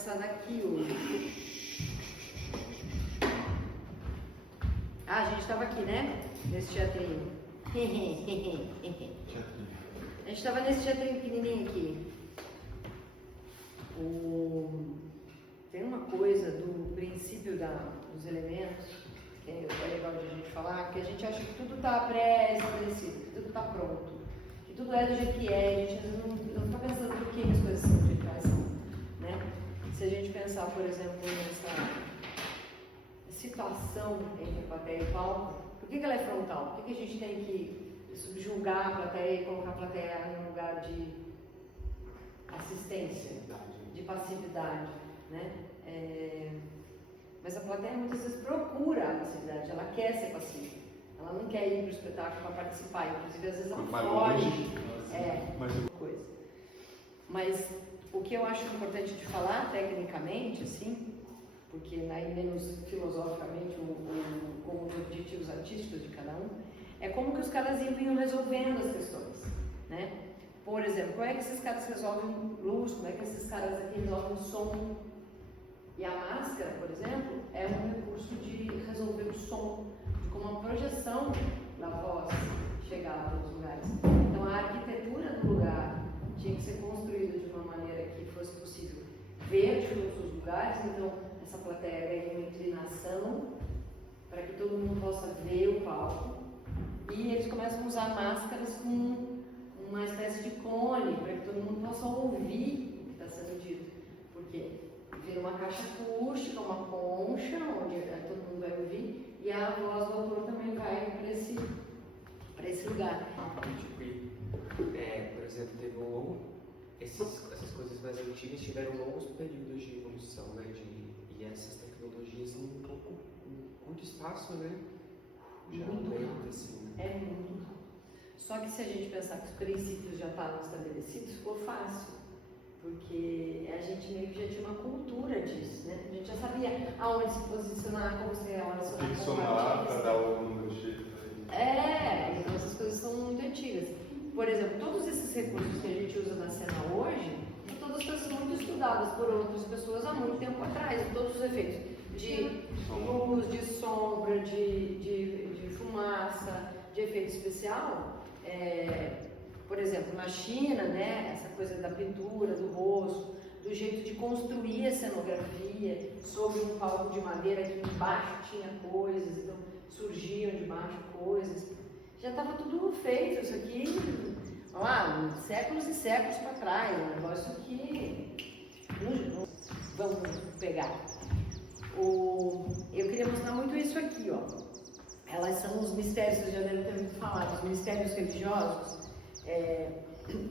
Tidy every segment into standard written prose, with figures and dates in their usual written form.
começar daqui hoje. Ah, a gente estava aqui, né? Nesse teatrinho. A gente estava nesse teatrinho pequenininho aqui. Tem uma coisa do princípio dos elementos, que é legal de a gente falar, que a gente acha que tudo está pré-estabelecido, que tudo está pronto, que tudo é do jeito que é, a gente às vezes não está pensando por que as coisas são do jeito que elas são, né? Se a gente pensar, por exemplo, nessa situação entre plateia e palco, por que ela é frontal? Por que a gente tem que subjugar a plateia e colocar a plateia em um lugar de assistência, de passividade, né? Mas a plateia muitas vezes procura a passividade, ela quer ser passiva, ela não quer ir para o espetáculo para participar, inclusive às vezes ela foge, coisa. Mas o que eu acho importante de falar tecnicamente, assim, porque aí menos filosoficamente como os objetivos artísticos de cada um, é como que os caras iam resolvendo as questões, né? Por exemplo, como é que esses caras resolvem luz, como é que esses caras aqui resolvem som? E a máscara, por exemplo, é um recurso de resolver o som, de como a projeção da voz chegava nos lugares. Então a arquitetura do lugar tinha que ser construída de uma maneira que fosse possível ver de todos os lugares, então essa plateia ganha uma inclinação para que todo mundo possa ver o palco. E eles começam a usar máscaras com uma espécie de cone, para que todo mundo possa ouvir o que está sendo dito. Porque vira uma caixa acústica, uma concha, onde todo mundo vai ouvir, e a voz do autor também vai para esse lugar. Por exemplo, essas coisas mais antigas tiveram longos períodos de evolução, né? E essas tecnologias em curto espaço, né? Já muito assim. É muito. Só que se a gente pensar que os princípios já estavam estabelecidos, ficou fácil. Porque a gente meio que já tinha uma cultura disso, né? A gente já sabia aonde se posicionar, como se relacionar. Direcionar para dar o número de... Então essas coisas são muito antigas. Por exemplo, todos esses recursos que a gente usa na cena hoje, são todas coisas muito estudadas por outras pessoas há muito tempo atrás, todos os efeitos de luz, de sombra, de fumaça, de efeito especial. Por exemplo, na China, né, essa coisa da pintura, do rosto, do jeito de construir a cenografia sobre um palco de madeira que embaixo tinha coisas, então surgiam de baixo coisas. Já estava tudo feito, isso aqui, olha lá, séculos e séculos para trás, um negócio que vamos pegar. Eu queria mostrar muito isso aqui, ó. Elas são os mistérios, vocês já devem ter ouvido falar, os mistérios religiosos.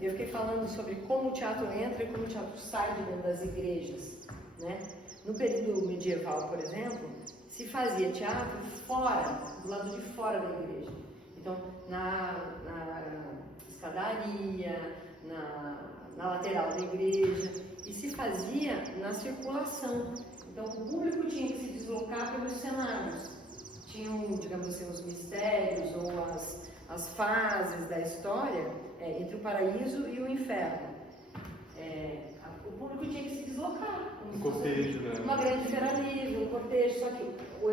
Eu fiquei falando sobre como o teatro entra e como o teatro sai de dentro das igrejas, né? No período medieval, por exemplo, se fazia teatro fora, do lado de fora da igreja. Então, na escadaria, na lateral da igreja, e se fazia na circulação. Então, o público tinha que se deslocar pelos cenários. Tinham, digamos assim, os mistérios ou as fases da história entre o paraíso e o inferno. O público tinha que se deslocar. Um cortejo, né? Uma grande feira livre, um cortejo, só que o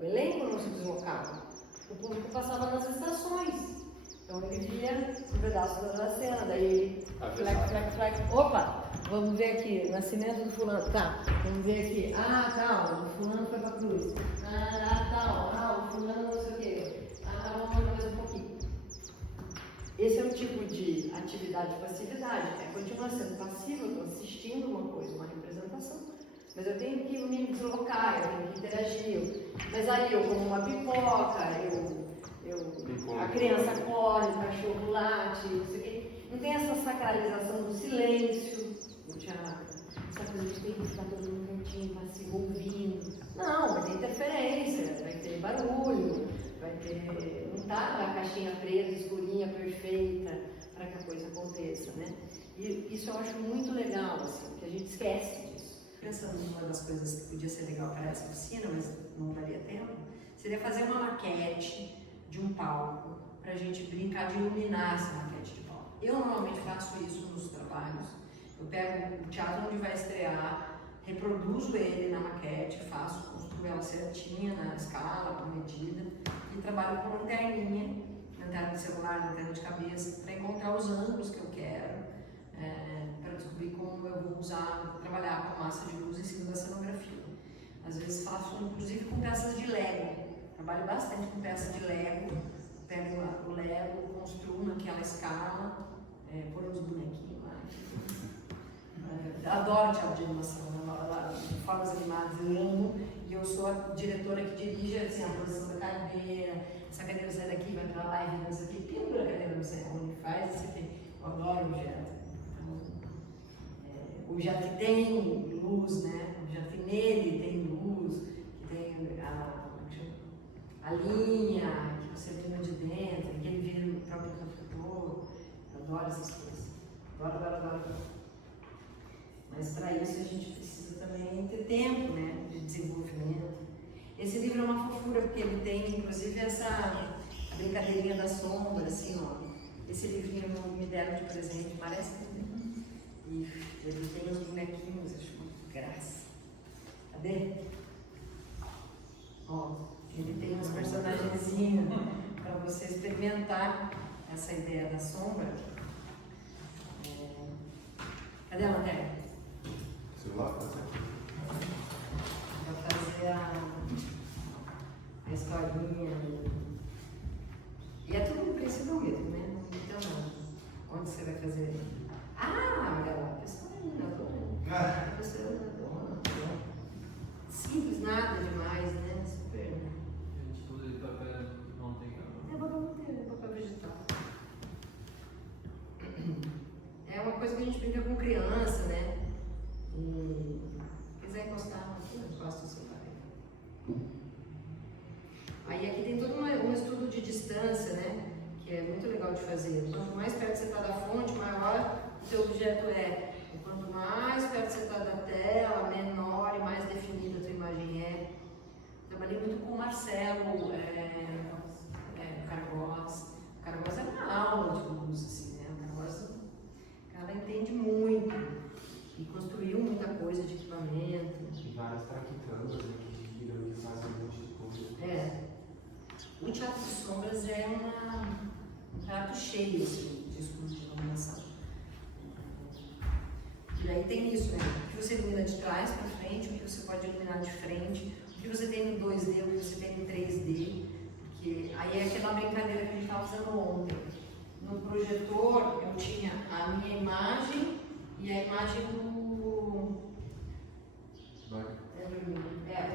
elenco não se deslocava. O público passava nas estações. Então ele via um pedaço da cena, daí flex. Opa, vamos ver aqui, nascimento do fulano, tá, vamos ver aqui, o fulano foi pra cruz, o fulano não sei o quê, vamos ver mais um pouquinho. Esse é o tipo de atividade de passividade, continua sendo passivo, eu estou assistindo uma coisa, uma representação, mas eu tenho que me deslocar, eu tenho que interagir, mas aí eu como uma pipoca, a criança corre, o cachorro late, não sei o quê. Não tem essa sacralização do silêncio no teatro, essa coisa de ter que ficar todo mundo quietinho, passivo, ouvindo. Não, vai ter interferência, vai ter barulho, vai ter. Não tá a caixinha preta, escurinha, perfeita, para que a coisa aconteça, né? E isso eu acho muito legal, assim, que a gente esquece disso. Pensando em uma das coisas que podia ser legal para essa oficina, mas não daria tempo, seria fazer uma maquete de um palco, para a gente brincar de iluminar essa maquete de palco. Eu normalmente faço isso nos trabalhos, Eu pego o teatro onde vai estrear, reproduzo ele na maquete, construo ela certinha, na escala, por medida, e trabalho com lanterninha, lanterna de celular, lanterna de cabeça, para encontrar os ângulos que eu quero, para descobrir como eu vou usar, trabalhar com a massa de luz em cima da cenografia. Às vezes faço, inclusive, com peças de Lego. Trabalho bastante com peças de Lego. Pego o Lego, construo naquela escala, por uns bonequinhos lá. Adoro teatro de animação, formas animadas, eu amo. E eu sou a diretora que dirige assim, a posição da cadeira. Essa cadeira sai daqui, vai pra lá, e vem isso aqui, pendura a cadeira, não sei onde faz isso aqui. Eu adoro objeto. Então, objeto que tem luz, né? Objeto que nele tem luz, que tem a linha, que você vê de dentro, que ele vira o próprio construtor. Eu adoro essas coisas. Adoro. Mas para isso a gente precisa também ter tempo, né, de desenvolvimento. Esse livro é uma fofura porque ele tem, inclusive, essa brincadeirinha da sombra, assim, ó. Esse livrinho me deram de presente, parece que e ele tem os bonequinhos, acho muito graça. Cadê? Ó, ele tem uns personagenzinhos para você experimentar essa ideia da sombra. Cadê a lanterna? Celular? Para fazer a historinha. E é tudo no princípio mesmo, né? Não tem nada. Onde você vai fazer? Ah, galera, a pessoa adora. A pessoa adora. Simples, nada demais, né? Super. A gente usa de papel não tem É papel manteiga, é papel vegetal. É uma coisa que a gente brinca com criança, né? E se quiser encostar, encosta o seu papel. Aí aqui tem todo um estudo de distância, né? Que é muito legal de fazer. Quanto mais perto você está da fonte, maior o seu objeto é. E quanto mais perto você está da tela, menor e mais definida a sua imagem é. Trabalhei muito com o Marcelo Cargos. O Cargos é uma aula de luz, assim, né? O Cargos, ela entende muito e construiu muita coisa de equipamento. E várias traquitanas, né, que giram, que fazem um monte de coisa. O teatro de sombras é um prato cheio assim, de estudo de iluminação. E aí tem isso, né? O que você ilumina de trás para frente, o que você pode iluminar de frente, o que você tem no 2D, o que você tem no 3D. Porque aí é aquela brincadeira que a gente estava fazendo ontem. No projetor eu tinha a minha imagem e a imagem do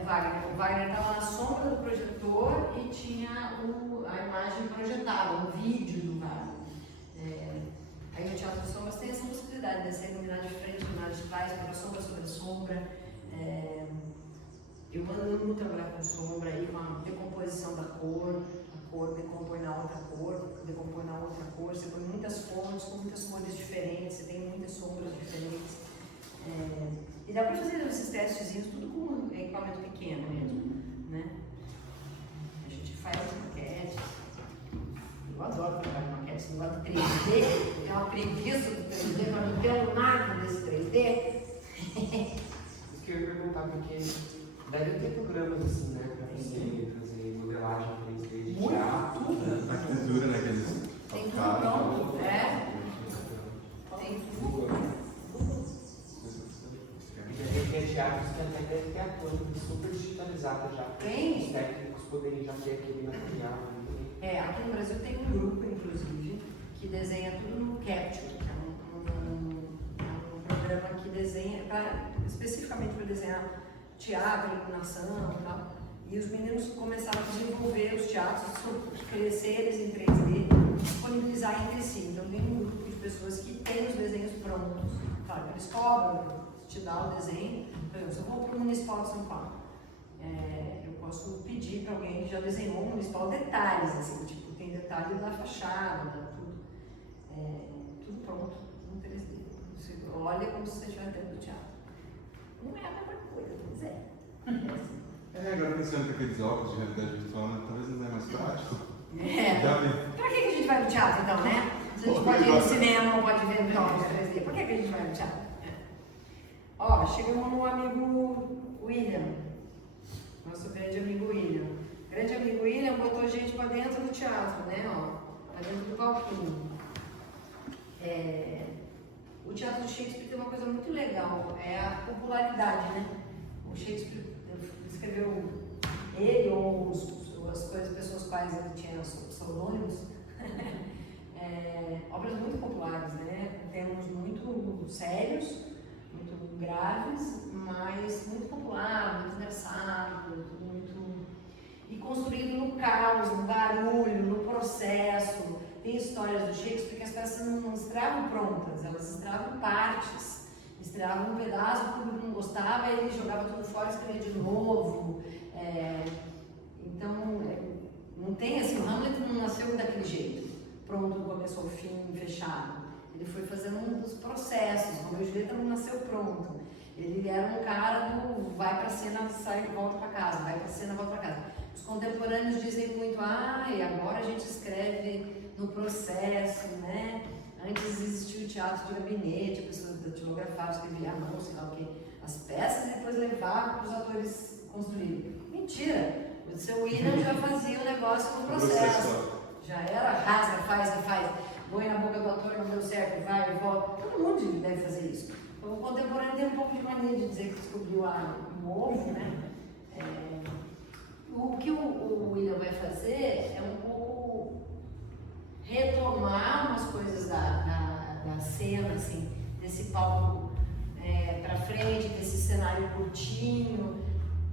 Wagner. O Wagner estava na sombra do projetor e tinha a imagem projetada, um vídeo do Wagner. Aí no Teatro de Sombras tem essa possibilidade de você iluminar de frente, iluminar de trás, para sombra sobre sombra. Eu amo trabalhar com sombra e com a decomposição da cor. A cor decompõe na outra cor, decompõe na outra cor. Você põe muitas fontes com muitas cores diferentes, você tem muitas sombras diferentes. E dá para fazer esses testezinhos tudo com equipamento pequeno mesmo, né? A gente faz maquetes. Eu adoro trabalhar com maquetes, eu gosto de 3D, é uma preguiça do 3D, eu não entendo nada desse 3D. Isso que eu ia perguntar, porque deve ter programas assim, né, para você fazer modelagem 3D de teatro. A textura, né? Aqueles. Tem tudo pronto, Tem tudo. Tem teatros que até deve ter a planta super digitalizada já. Tem. Os técnicos poderem já ter aquele material. Aqui no Brasil tem um grupo, inclusive, que desenha tudo no Capture, que é um programa que desenha, especificamente para desenhar teatro, iluminação e tal. E os meninos começaram a desenvolver os teatros, crescer eles em 3D, disponibilizar entre si. Então tem um grupo de pessoas que tem os desenhos prontos. Claro, eles cobram, te dá o desenho. Por exemplo, se eu vou para o Municipal de São Paulo, eu posso pedir para alguém que já desenhou o Municipal detalhes, assim, tipo, tem detalhe da fachada, tudo. Tudo pronto, tudo em 3D. Você olha como se você estivesse dentro do teatro. Não é a mesma coisa, mas é. Agora pensando que aqueles óculos de realidade virtual, né, talvez não é mais prático. Já vi. Pra que a gente vai no teatro então, né? Se a gente pode ir no cinema, pode ver no óculos 3D, por que a gente vai no teatro? Ó, chegamos no amigo William, nosso grande amigo William. O grande amigo William botou gente pra dentro do teatro, né? Ó, pra dentro do palquinho. O teatro do Shakespeare tem uma coisa muito legal, é a popularidade, né? O Shakespeare escreveu, ele ou as pessoas quais ele tinha pseudônimos, obras muito populares, né? Temas muito sérios, muito graves, mas muito popular, muito engraçado, muito... E construído no caos, no barulho, no processo. Tem histórias do Shakespeare que as peças não estreavam prontas, elas estreavam partes, estreavam um pedaço, o público não gostava, ele jogava tudo fora e escrevia de novo. Então, não tem assim, o Hamlet não nasceu daquele jeito, pronto, do começo ao fim, fechado. Ele foi fazendo um dos processos, o Romeu e Julieta não nasceu pronto. Ele era um cara do vai pra cena, sai e volta pra casa, vai pra cena, volta pra casa. Os contemporâneos dizem muito, e agora a gente escreve no processo, né? Antes existia o teatro de gabinete, a pessoa datilografava, escrevia à mão, sei lá o quê. As peças depois levavam para os atores construírem. Mentira! O seu William já fazia o negócio no processo. Já era rasga, faz, põe na boca do ator, não deu certo, vai, volta. Todo mundo deve fazer isso. Então, o contemporâneo tem um pouco de mania de dizer que descobriu o ovo, né? O que o William vai fazer é um pouco retomar umas coisas da cena, assim, desse palco pra frente, desse cenário curtinho,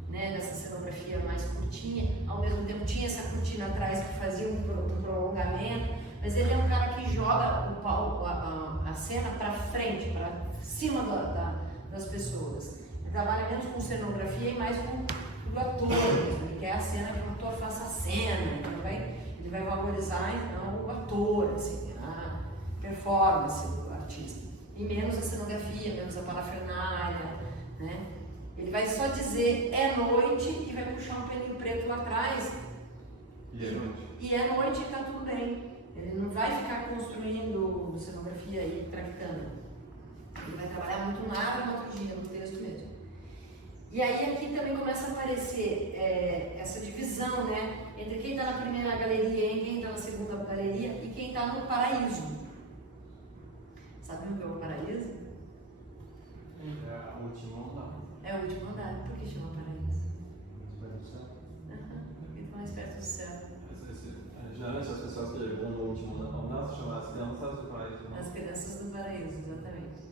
né, dessa cenografia mais curtinha. Ao mesmo tempo tinha essa cortina atrás que fazia um prolongamento, mas ele é um cara que joga o palco, a cena para frente, para cima das pessoas. Ele trabalha menos com cenografia e mais com o ator mesmo. Ele quer a cena que o ator faça a cena, ele vai valorizar então o ator, assim, a performance do artista. E menos a cenografia, menos a parafernália, né? Ele vai só dizer é noite e vai puxar um pelinho preto lá atrás. E é noite. E é noite e tá tudo bem. Ele não vai ficar construindo cenografia e traficando. Ele vai trabalhar muito na dramaturgia, no texto mesmo. E aí aqui também começa a aparecer essa divisão, né? Entre quem está na primeira galeria e quem está na segunda galeria e quem está no paraíso. Sabe o que é o paraíso? É o último andar. É o último andar. Por que chama paraíso? Mais perto do céu. Porque está mais perto do céu. Geralmente as pessoas que vão no último andar se chamam as crianças do paraíso. As crianças do paraíso, exatamente.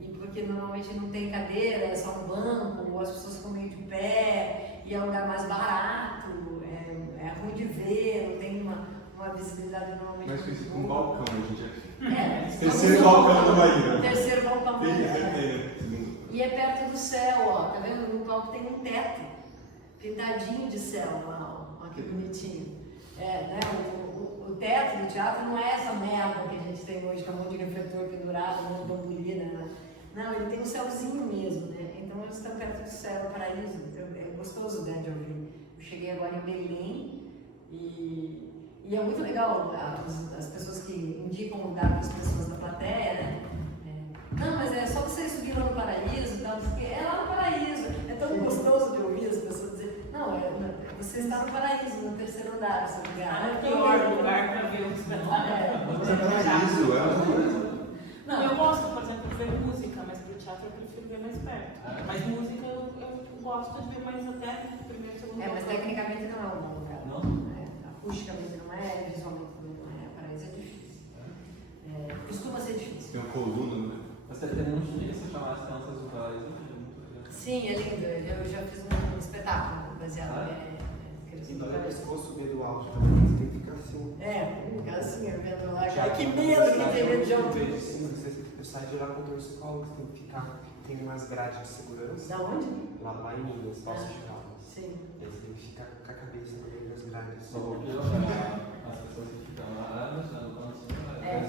E porque normalmente não tem cadeira, é só um banco, ou as pessoas ficam meio de pé, e é um lugar mais barato, é ruim de ver, não tem uma visibilidade normalmente. Mas conhecido como balcão hoje em dia. Terceiro balcão da Bahia. Terceiro balcão da Bahia. Tem. E é perto do céu, ó, tá vendo? No palco tem um teto, pintadinho de céu lá, ó, que bonitinho. Né? O teto do teatro não é essa merda que a gente tem hoje, com um monte de refletor pendurado, um monte de bambolina, né? Não, ele tem um céuzinho mesmo, né? Então eles estão perto do céu, do paraíso. Então, é gostoso, né, de ouvir. Eu cheguei agora em Belém e é muito legal as pessoas que indicam o lugar para as pessoas da plateia, né? Não, mas é só vocês subir lá no paraíso e tal, porque é lá no paraíso. É tão gostoso de ouvir as pessoas dizer, não, você está no paraíso, no terceiro andar, no seu lugar. É o pior lugar para ver um espetáculo. Mas é paraíso, é uma coisa. Não, eu gosto, por exemplo, de ver música, mas para o teatro eu prefiro ver mais perto. Mas música eu gosto de ver mais até no primeiro e segundo. Mas tecnicamente não é um bom lugar. Não? Acusticamente não é, visualmente também não é. Paraíso é difícil. Costuma ser difícil. Tem uma coluna, né? Mas tem um chinês que chama as crianças do paraíso. Sim, é lindo. Eu já fiz um espetáculo baseado E dói o pescoço subir do alto também, você tem que ficar assim. Ficar assim, vendo lá. Que medo que tem medo de altura. Eu saio de lá com dor de colo, você tem que ficar. Tem umas grades de segurança. Da onde? Lá em Minas, Poços de Caldas. Sim. E aí você tem que ficar com a cabeça no meio das grades. Só porque as pessoas que ficam lá,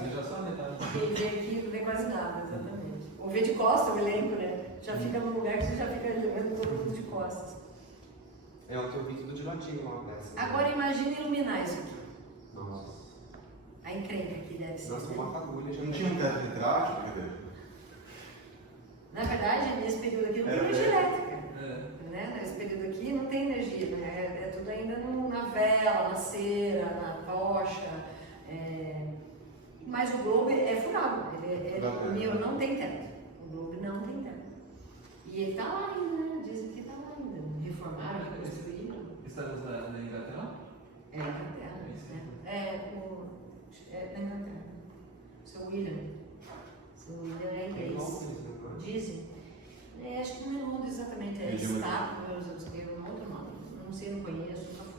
você já sabe, tá? Quem vê aqui não vê quase nada, exatamente. Ou vê de costas, o elenco, né? Já fica num lugar que você já fica vendo todo mundo de costas. É o teu vídeo de ladinho lá, dessa. Agora imagine iluminar isso aqui. Nossa. A encrenca aqui deve ser. Nossa, uma fagulha já. Não tinha um teto retrátil, cadê? Na verdade, nesse período aqui não tem energia elétrica. Né? Nesse período aqui não tem energia, né? É tudo ainda na vela, na cera, na tocha. Mas o globo é furado. O meu não tem teto. O globo não tem teto. E ele está lá ainda, né? Dizem que está lá ainda. Reformaram, reconstruíram. Estamos na Inglaterra? É, na Inglaterra. Na Inglaterra. São William. São William é inglês. Dizem. Acho que não é Londres exatamente, é Estado, eu não outro nome. Não sei, não conheço, nunca fui.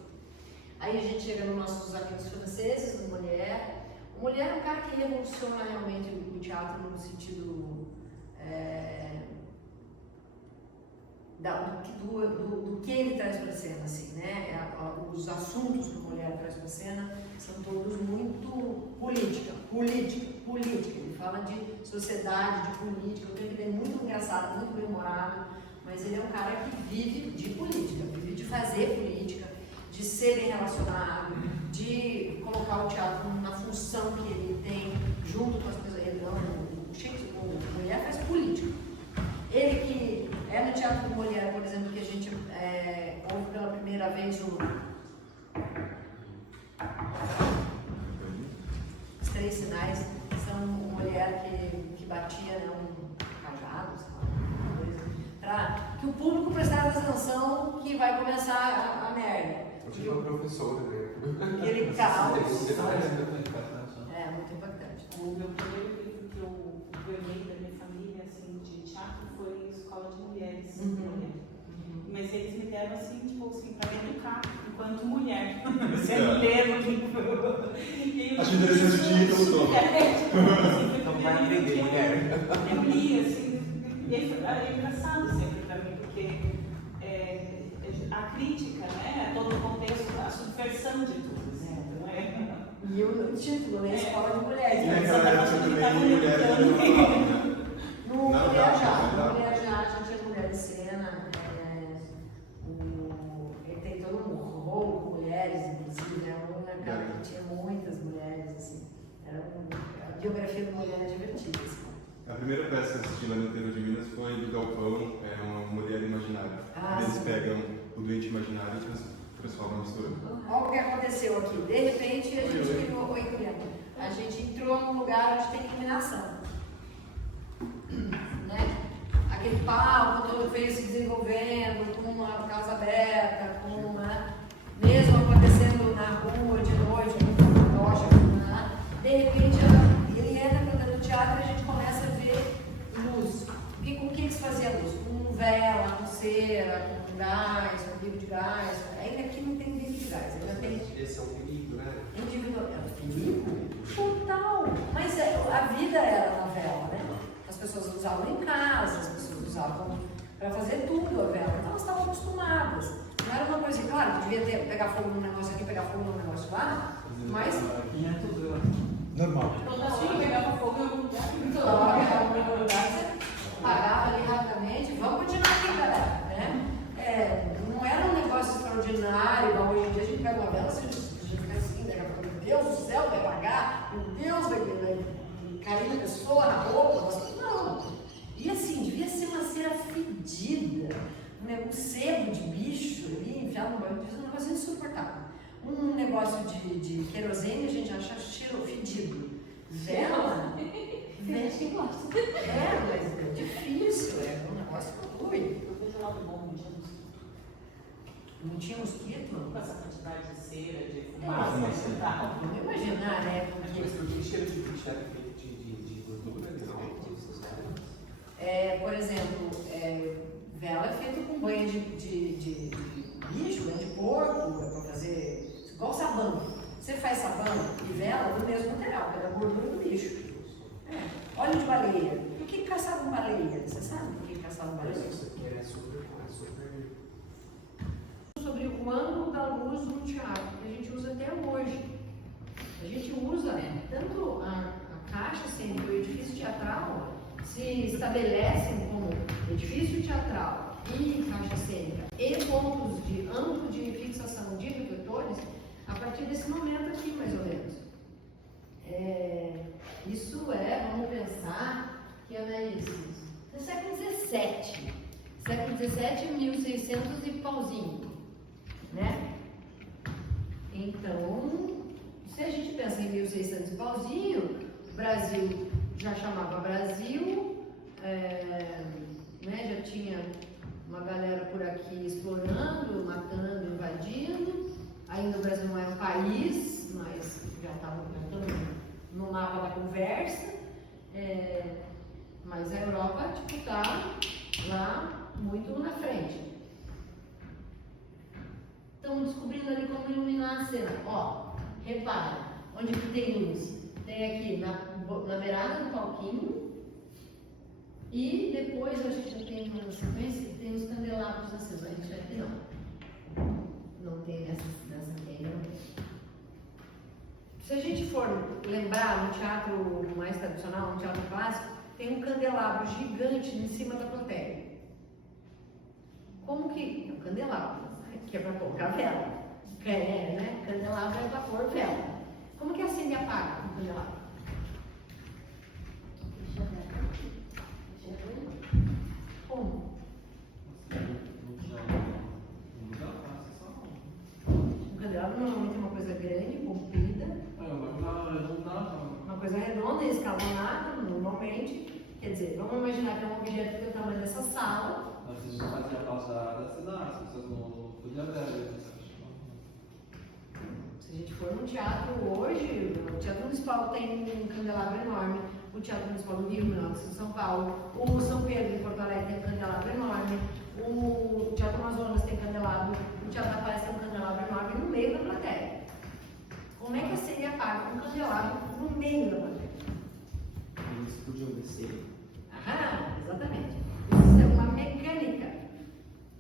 Aí a gente chega nos nossos amigos franceses, no Molière. O Molière é um cara que revoluciona realmente o teatro no sentido do que ele traz para a cena, assim, né? Os assuntos que o Molière traz para a cena são todos muito política. Ele fala de sociedade, de política. O tempo dele é muito engraçado, muito bem-humorado, mas ele é um cara que vive de política, vive de fazer política, de ser bem relacionado, de colocar o teatro na função que ele tem, junto com as pessoas. O Molière faz política. Ele que é no Teatro do Molière, por exemplo, que a gente ouve pela primeira vez os 3 sinais, são o Molière que batia, né, um cajado, sei lá, uma coisa, para que o público prestasse atenção que vai começar a merda. Eu tive uma professora, né? Aquele caos. É muito impactante. O meu primeiro livro que eu ganhei da minha família, assim, de teatro foi Escola de Mulheres. Mas eles me deram assim, tipo assim, para me educar enquanto mulher. Você lê no livro. Acho interessante o título todo. Então vai aprender, mulher. Eu li, assim, e é engraçado sempre para mim, porque a crítica, né, todo o contexto, a subversão de tudo, né? Então E o título, né? Escola de Mulheres. E naquela época também mulheres não falavam, né? No Mulher já, a gente tinha mulher de cena. Ele tem todo um rolo com mulheres, inclusive, né? Uma cara que tinha muitas mulheres, assim. A biografia da mulher é divertida, assim. A primeira peça que eu assisti lá no Interior de Minas foi do Galpão, Uma Mulher Imaginária. Eles pegam o doente imaginário e transformam em mistura. Olha o que aconteceu aqui. De repente, a gente entrou num lugar onde tem iluminação. Né? Aquele palco todo veio se desenvolvendo, com uma casa aberta, mesmo acontecendo na rua de noite, com tocha, de repente ele entra dentro do teatro e a gente começa a ver luz. E com o que se fazia luz? Com vela, com cera, com gás, com bico de gás. Ainda aqui não tem bico de gás, ainda tem. Esse é um perigo, né? Individual. É um perigo? Total! Mas a vida era na vela, né? As pessoas usavam em casa, as pessoas usavam para fazer tudo a vela. Então elas estavam acostumadas. Não era uma coisa, claro, que devia pegar fogo num negócio aqui, pegar fogo num negócio lá, mas. Normal. toda hora pegava fogo em algum lugar. Toda hora pegava fogo em algum lugar, você parava ali rapidamente, vamos continuar aqui, galera. Né? Não era um negócio extraordinário, igual hoje em dia a gente pega uma vela, você fica assim, meu Deus do céu, vai apagar, meu Deus, vai cair na pessoa, na roupa, não. E assim, devia ser uma cera fedida, um sebo de bicho ali, enfiado no banho, devia ser um negócio insuportável. Um negócio de querosene a gente acha cheiro fedido. Vela? Gente que gosta. Mas é difícil, é um negócio que flui. Eu vejo lá do bom, não tinha mosquito. Não tinha mosquito? Com essa quantidade de cera, de Ah, fumaça e tal. Vamos imaginar, né? Porque Mas por que cheiro de bicho era feito de gordura? por exemplo, vela é feita com banho de bicho, banho de porco, para fazer igual sabão. Você faz sabão e vela do mesmo material, pela gordura do bicho. Óleo de baleia. Por que caçavam baleia? Você sabe por que caçavam baleia? É super. Sobre o ângulo da luz no teatro, que a gente usa até hoje. A gente usa tanto a caixa cênica e o edifício teatral se estabelecem como edifício teatral e caixa cênica e pontos de ângulo de fixação de refletores a partir desse momento aqui, mais ou menos. Isso vamos pensar que, Anaís, você século XVII. Século XVII, 1600 e pauzinho, né? Então, se a gente pensa em 1600 e pauzinho, o Brasil já chamava Brasil, né? Já tinha uma galera por aqui explorando, matando, invadindo. Ainda o Brasil não era um país, mas já estava no mapa da conversa. Mas a Europa, tipo, está lá muito na frente. Estamos descobrindo ali como iluminar a cena. Ó, repara, onde que tem luz? Tem aqui na beirada do palquinho. E depois a gente já tem uma sequência que tem os candelabros acesos. A gente aqui não. Não tem nessa ainda não tem. Se a gente for lembrar no teatro mais tradicional, no teatro clássico, tem um candelabro gigante em cima da plateia. Como que. É um candelabro, que é para colocar vela. Né? Candelabro é para pôr vela. Como que acende e apaga o candelabro? Como? O candelabro normalmente é uma coisa grande, comprida. Uma coisa redonda e escalonada, normalmente. Quer dizer, vamos imaginar que é um objeto que é o tamanho dessa sala. Vocês não faziam a pausa da cidade, as pessoas não podiam ver. Se a gente for no teatro hoje, o Teatro Municipal tem um candelabro enorme, o Teatro Municipal do Rio, no São Paulo, o São Pedro de Porto Alegre tem um candelabro enorme, o Teatro Amazonas tem candelabro, o Teatro da Paz tem um candelabro enorme no meio da plateia. Como é que acende e apaga um candelabro no meio da plateia? Eles podiam descer. Exatamente. Isso é uma mecânica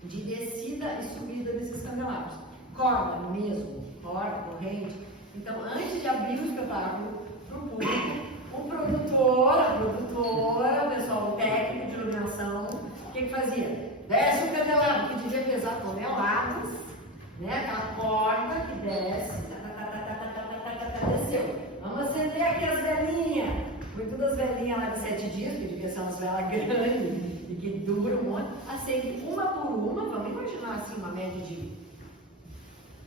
de descida e subida desses candelabros. Corda mesmo, corda, corrente. Então, antes de abrir o espetáculo para o público, o produtor, a produtora, o pessoal técnico de iluminação, o que fazia? Desce o candelabro, que devia pesar toneladas, né? Aquela corda que desce, desceu. Vamos acender aqui as velhinhas. Foi todas as velhinhas lá de 7 dias, que devia ser umas velas grandes e que duram um monte. Acende uma por uma, vamos imaginar assim, uma média de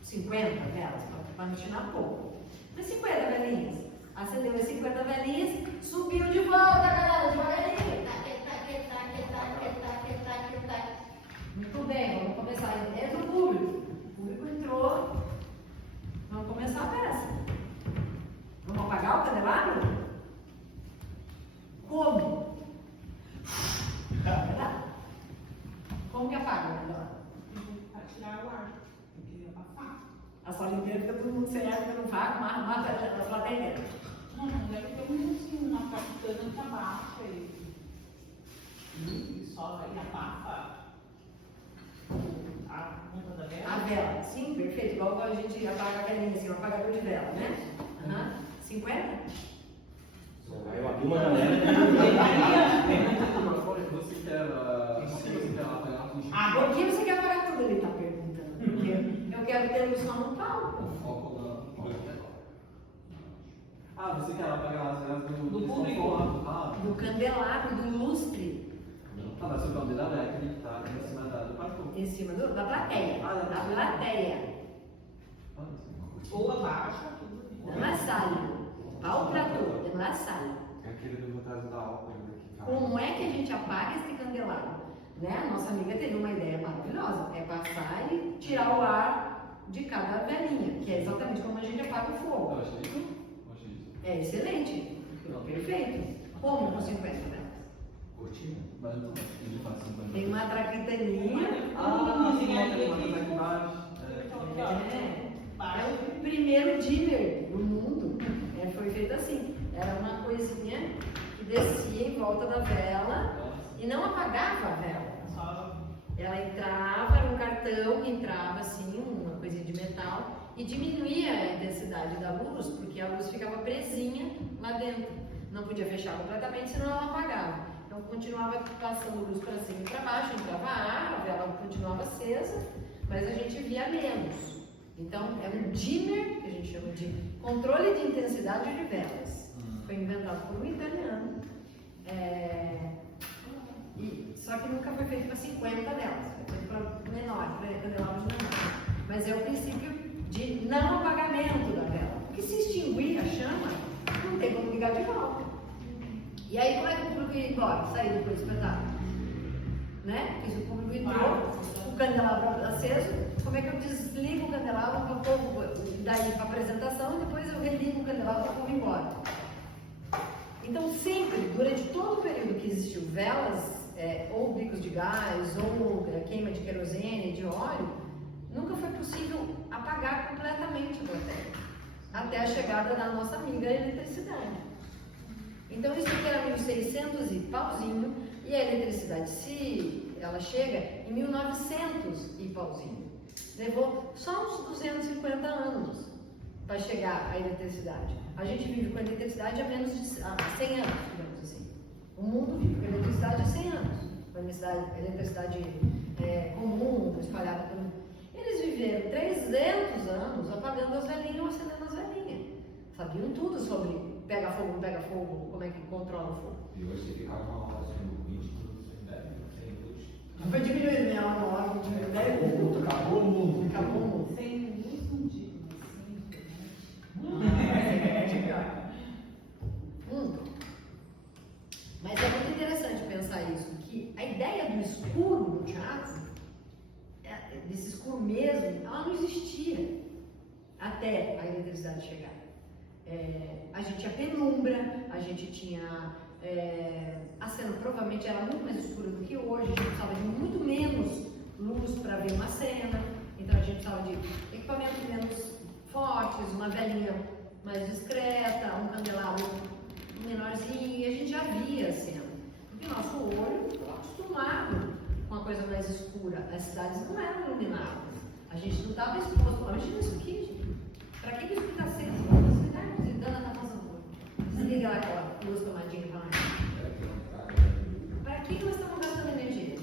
50 velas, para não tirar pouco. Mas 50 velhinhas. Acendeu as 50 velhinhas, subiu de volta, galera, devagarinho. Muito bem, vamos começar. Entra o público. O público entrou. Vamos começar a peça. Vamos apagar o candelabro? Como? Como que apaga o candelabro? Para tirar o ar, porque abafar. A sala inteira fica todo mundo sem ar, fica no vácuo, mata a plateia inteira. Não, deve ter uma capitana que abafa e sobe e abafa a ponta da vela. A vela, sim, perfeito. Igual a gente apaga a velinha, assim, um apagador de vela, né? 50? Eu abri uma janela. Você quer apagar com Por que você quer apagar tudo? Ele está perguntando. Porque eu quero ter luz só no palco. Você quer apagar as velas Do público? Do candelabro, do lustre. Mas o candelabro é aquele que está em cima do palco. Em cima da plateia. Da plateia. Ou abaixa, tudo. Na sala. Palco para tudo, na sala. É aquele do fantasma da ópera que fala. Como é que a gente apaga esse candelabro? Né? A nossa amiga teve uma ideia maravilhosa. É passar e tirar o ar de cada velhinha, que é exatamente como a gente apaga o fogo. É excelente. Perfeito. Como com 50 velas? Cortina. Tem uma traquitaninha. É o primeiro dimmer do mundo. Foi feito assim. Era uma coisinha que descia em volta da vela e não apagava a vela. Ela entrava, era um cartão que entrava assim, uma coisinha de metal, e diminuía a intensidade da luz, porque a luz ficava presinha lá dentro. Não podia fechar completamente, senão ela apagava. Então continuava passando luz para cima e para baixo, entrava ar, a vela continuava acesa, mas a gente via menos. Então é um dimmer, que a gente chama de controle de intensidade de velas. Foi inventado por um italiano. E Só que nunca foi feito para 50 delas, foi feito para menor, para candelabros menores. Mas é o princípio de não apagamento da vela. Porque se extinguir a chama, não tem como ligar de volta. E aí como é que o público ia embora, sair depois do espetáculo? Né? Porque se o público entrou, o candelabro aceso, como é que eu desligo o candelabro para o povo daí para a apresentação e depois eu religo o candelabro para o povo ir embora? Então sempre, durante todo o período que existiu velas, ou bicos de gás, ou queima de querosene, de óleo, nunca foi possível apagar completamente a plateia, até a chegada da nossa amiga eletricidade. Então isso aqui era 1600 e pauzinho, e a eletricidade, se ela chega em 1900 e pauzinho. Levou só uns 250 anos para chegar a eletricidade. A gente vive com a eletricidade há menos de 100 anos, digamos assim. O mundo vive com a eletricidade há 100 anos. Com a eletricidade comum, espalhada pelo mundo. Eles viveram 300 anos apagando as velhinhas ou acendendo as velhinhas. Sabiam tudo sobre pega fogo, como é que controla o fogo. E hoje você ficava uma hora sendo 20 minutos sem luz. Não foi diminuindo minha hora, uma hora, diminuiu 10 minutos. Acabou o mundo. Acabou o mundo. Sem luz não digo, Mas é muito interessante pensar isso, que a ideia do escuro no teatro, desse escuro mesmo, ela não existia até a eletricidade chegar. A gente tinha penumbra, a gente tinha... a cena provavelmente era muito mais escura do que hoje, a gente precisava de muito menos luz para ver uma cena, então a gente precisava de equipamentos menos fortes, uma velinha mais discreta, um candelabro menorzinho, e a gente já via a cena. Porque nosso olho estava acostumado com a coisa mais escura. As cidades não eram iluminadas. A gente não estava exposto. Imagina isso aqui, gente. Para que isso está aceso? Você está dando a fazendo. Desliga lá aquela luz tomadinha para nós. Para que nós estamos gastando energia?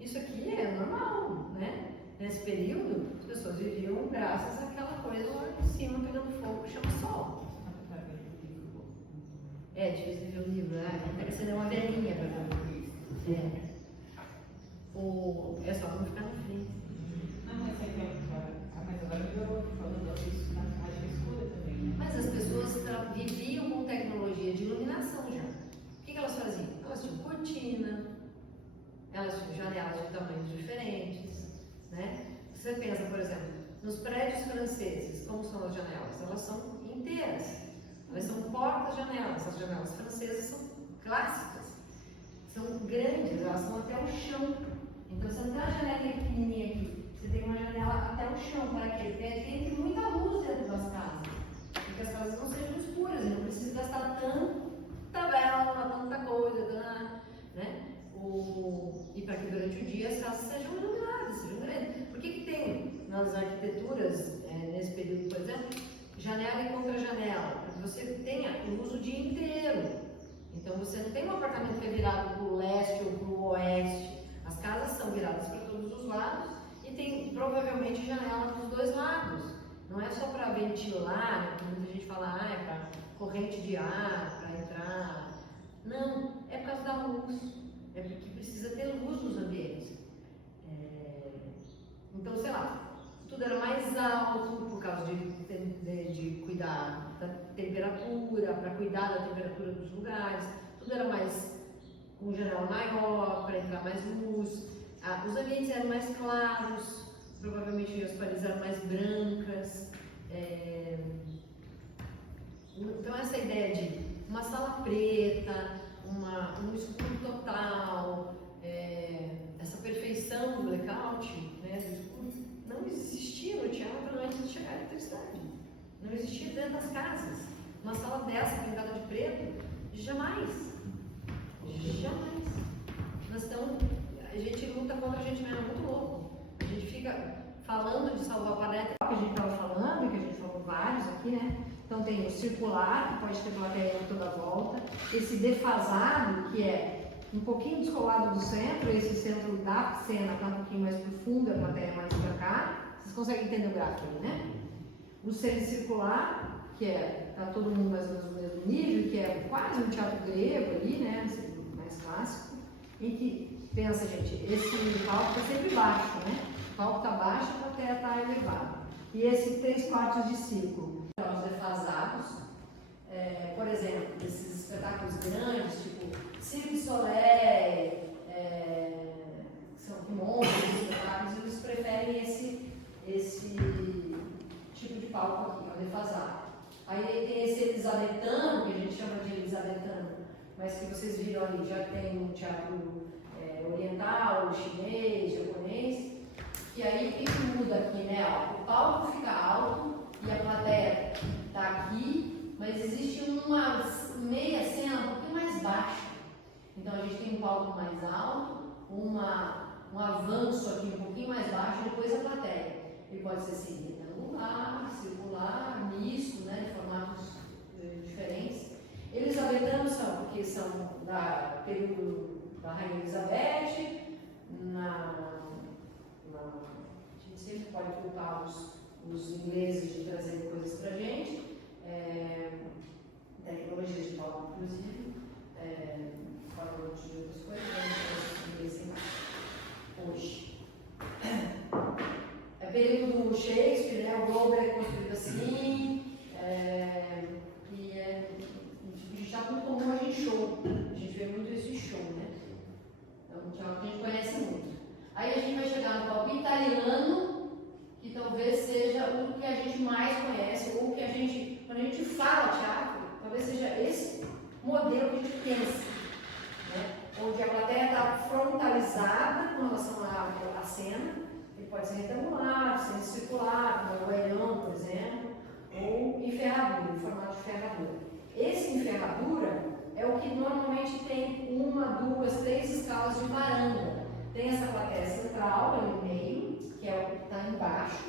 Isso aqui é normal, né? Nesse período, as pessoas viviam graças àquela coisa lá em cima pegando fogo que chama sol. É difícil de ver o livro, né? Tem que acender uma velhinha para ver o livro. É só não ficar na frente. Não, mas agora melhorou, falando isso na rádio escura também, né? Mas as pessoas viviam com tecnologia de iluminação já. O que elas faziam? Elas tinham cortina, elas tinham janelas de tamanhos diferentes, né? Você pensa, por exemplo, nos prédios franceses, como são as janelas? Elas são inteiras. Elas são portas-janelas. As janelas francesas são clássicas, são grandes, elas são até o chão. Então, você não tem uma janelinha pequenininha aqui, você tem uma janela até o chão. Para quê? Porque tem muita luz dentro das casas, porque as casas não sejam escuras, não precisa gastar tanta vela, tanta coisa, né? E para que durante o dia as casas sejam iluminadas, sejam grandes. Por que tem nas arquiteturas, nesse período, por exemplo, janela e contra-janela? Porque você tenha luz o dia inteiro. Então você não tem um apartamento que é virado para o leste ou para o oeste. As casas são viradas para todos os lados e tem provavelmente janela para os dois lados. Não é só para ventilar, né? Muita gente fala, é para corrente de ar, para entrar. Não, é por causa da luz. É porque precisa ter luz nos ambientes. Então, sei lá, tudo era mais alto por causa de cuidar da temperatura, para cuidar da temperatura dos lugares. Tudo era mais com janela maior, para entrar mais luz. Os ambientes eram mais claros, provavelmente as paredes eram mais brancas. Então, essa ideia de uma sala preta, um escuro total, essa perfeição do blackout, né, do escuro, não existia no teatro antes de chegar a eletricidade. Não existia dentro das casas. Uma sala dessa pintada de preto, jamais. Jamais. A gente luta contra a gente mesmo, é muito louco. A gente fica falando de salvar o planeta, que a gente estava falando, que a gente falou vários aqui, né? Então tem o circular, que pode ter plateia em toda a volta, esse defasado, que é um pouquinho descolado do centro, esse centro da cena está um pouquinho mais profundo, a plateia mais para cá. Vocês conseguem entender o gráfico aí, né? O semicircular, que está todo mundo mais ou menos no mesmo nível, que é quase um teatro grego ali, né? Mais clássico, em que, pensa gente, esse palco está sempre baixo, né? O palco está baixo, a plateia está elevada. E esse 3/4 de círculo, os defasados, por exemplo, esses espetáculos grandes, tipo Cirque du Soleil, são monstros, espetáculos, eles preferem esse tipo de palco aqui, o defasado. Aí tem esse elisabetano, que a gente chama de elisabetano, mas que vocês viram ali, já tem um teatro oriental, chinês, japonês, e aí o que muda aqui, né? Ó, o palco fica alto e a plateia está aqui, mas existe uma meia cena um pouquinho mais baixa. Então a gente tem um palco mais alto, um avanço aqui um pouquinho mais baixo, e depois a plateia. Ele pode ser assim, retangular, circular, misto, né, de formatos diferentes. Elisabetanos são, porque são da período da Rainha Elizabeth, a gente sempre pode culpar os ingleses de trazer coisas pra gente, tecnologias de palco, inclusive, falando de outras coisas, os ingleses hoje. É período do Shakespeare, né? O Globo é construído assim, e a gente está muito comum a gente show, a gente vê muito esse show, né? É um teatro que a gente conhece muito. Aí a gente vai chegar no palco italiano, que talvez seja o que a gente mais conhece, ou que a gente, quando a gente fala teatro, talvez seja esse modelo que a gente pensa, né? Onde a plateia está frontalizada com relação à cena. Ele pode ser retangular, ser circular, como o goião, por exemplo, ou em ferradura, em formato de ferradura. Esse em ferradura é o que normalmente tem 1, 2, 3 escalas de varanda. Tem essa plateia central, ali no meio, que é o que está embaixo,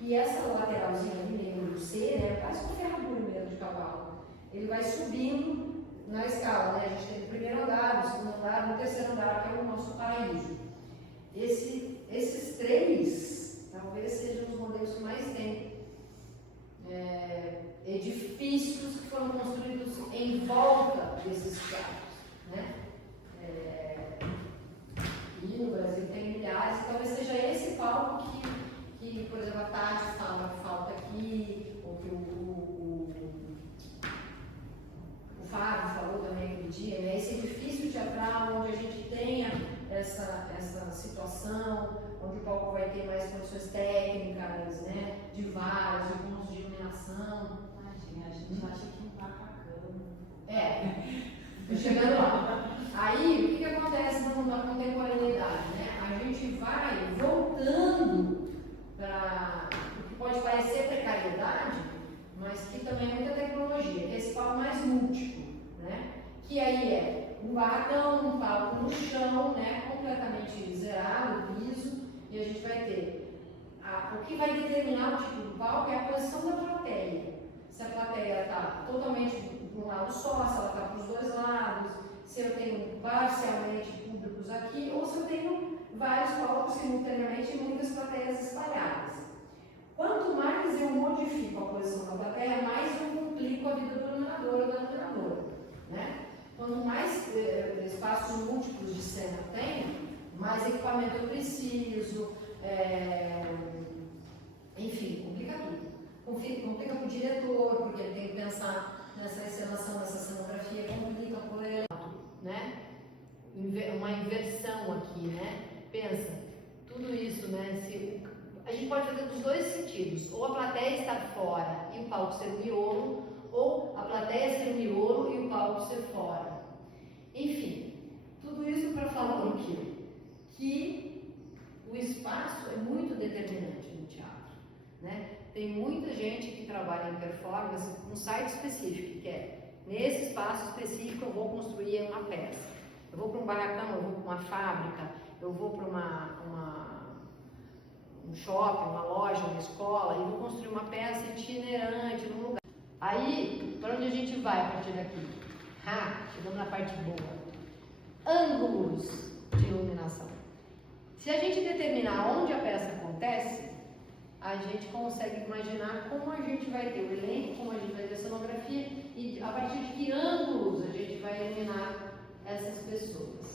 e essa lateralzinha ali, meio do C, né, quase uma ferradura mesmo de cavalo. Ele vai subindo na escala, né? A gente tem o primeiro andar, o segundo andar, o terceiro andar, que é o nosso paraíso. Esses 3 talvez sejam os modelos que mais tem edifícios que foram construídos em volta desses teatros, né? E no Brasil tem milhares, e talvez seja esse palco que por exemplo, a Tati fala que falta aqui, ou que o Fábio falou também aquele dia, né? Esse edifício teatral onde a gente tenha essa situação, onde o palco vai ter mais condições técnicas, né? De vários, de pontos de iluminação. Imagina, a gente acha que não tá bacana. Tô chegando lá. Aí, o que acontece na contemporaneidade, né? A gente vai voltando para o que pode parecer precariedade, mas que também é muita tecnologia, que é esse palco mais múltiplo, né? Que aí é um barracão, um palco no chão, né? Completamente zerado, o piso, e a gente vai ter o que vai determinar o tipo de palco é a posição da plateia. Se a plateia está totalmente de um lado só, se ela está para os dois lados, se eu tenho parcialmente públicos aqui, ou se eu tenho vários palcos simultaneamente e muitas plateias espalhadas. Quanto mais eu modifico a posição da plateia, mais eu complico a vida do iluminador ou da iluminadora, né? Quanto mais espaços múltiplos de cena eu tenho, mais equipamento eu preciso, enfim, complica tudo. Complica para o diretor, porque ele tem que pensar nessa encenação, nessa cenografia, complica por ele, né? Uma inversão aqui, né? Pensa, tudo isso, né? A gente pode fazer dos dois sentidos, ou a plateia estar fora e o palco ser o miolo, ou a plateia ser o miolo e o palco ser fora. Enfim, tudo isso para falar o quê? Que o espaço é muito determinante no teatro, né? Tem muita gente que trabalha em performance com um site específico, que é, nesse espaço específico eu vou construir uma peça. Eu vou para um barracão, eu vou para uma fábrica, eu vou para um shopping, uma loja, uma escola, e vou construir uma peça itinerante num lugar. Aí, para onde a gente vai a partir daqui? Chegamos na parte boa. Ângulos de iluminação. Se a gente determinar onde a peça acontece, a gente consegue imaginar como a gente vai ter o elenco, como a gente vai ter a cenografia e a partir de que ângulos a gente vai iluminar essas pessoas.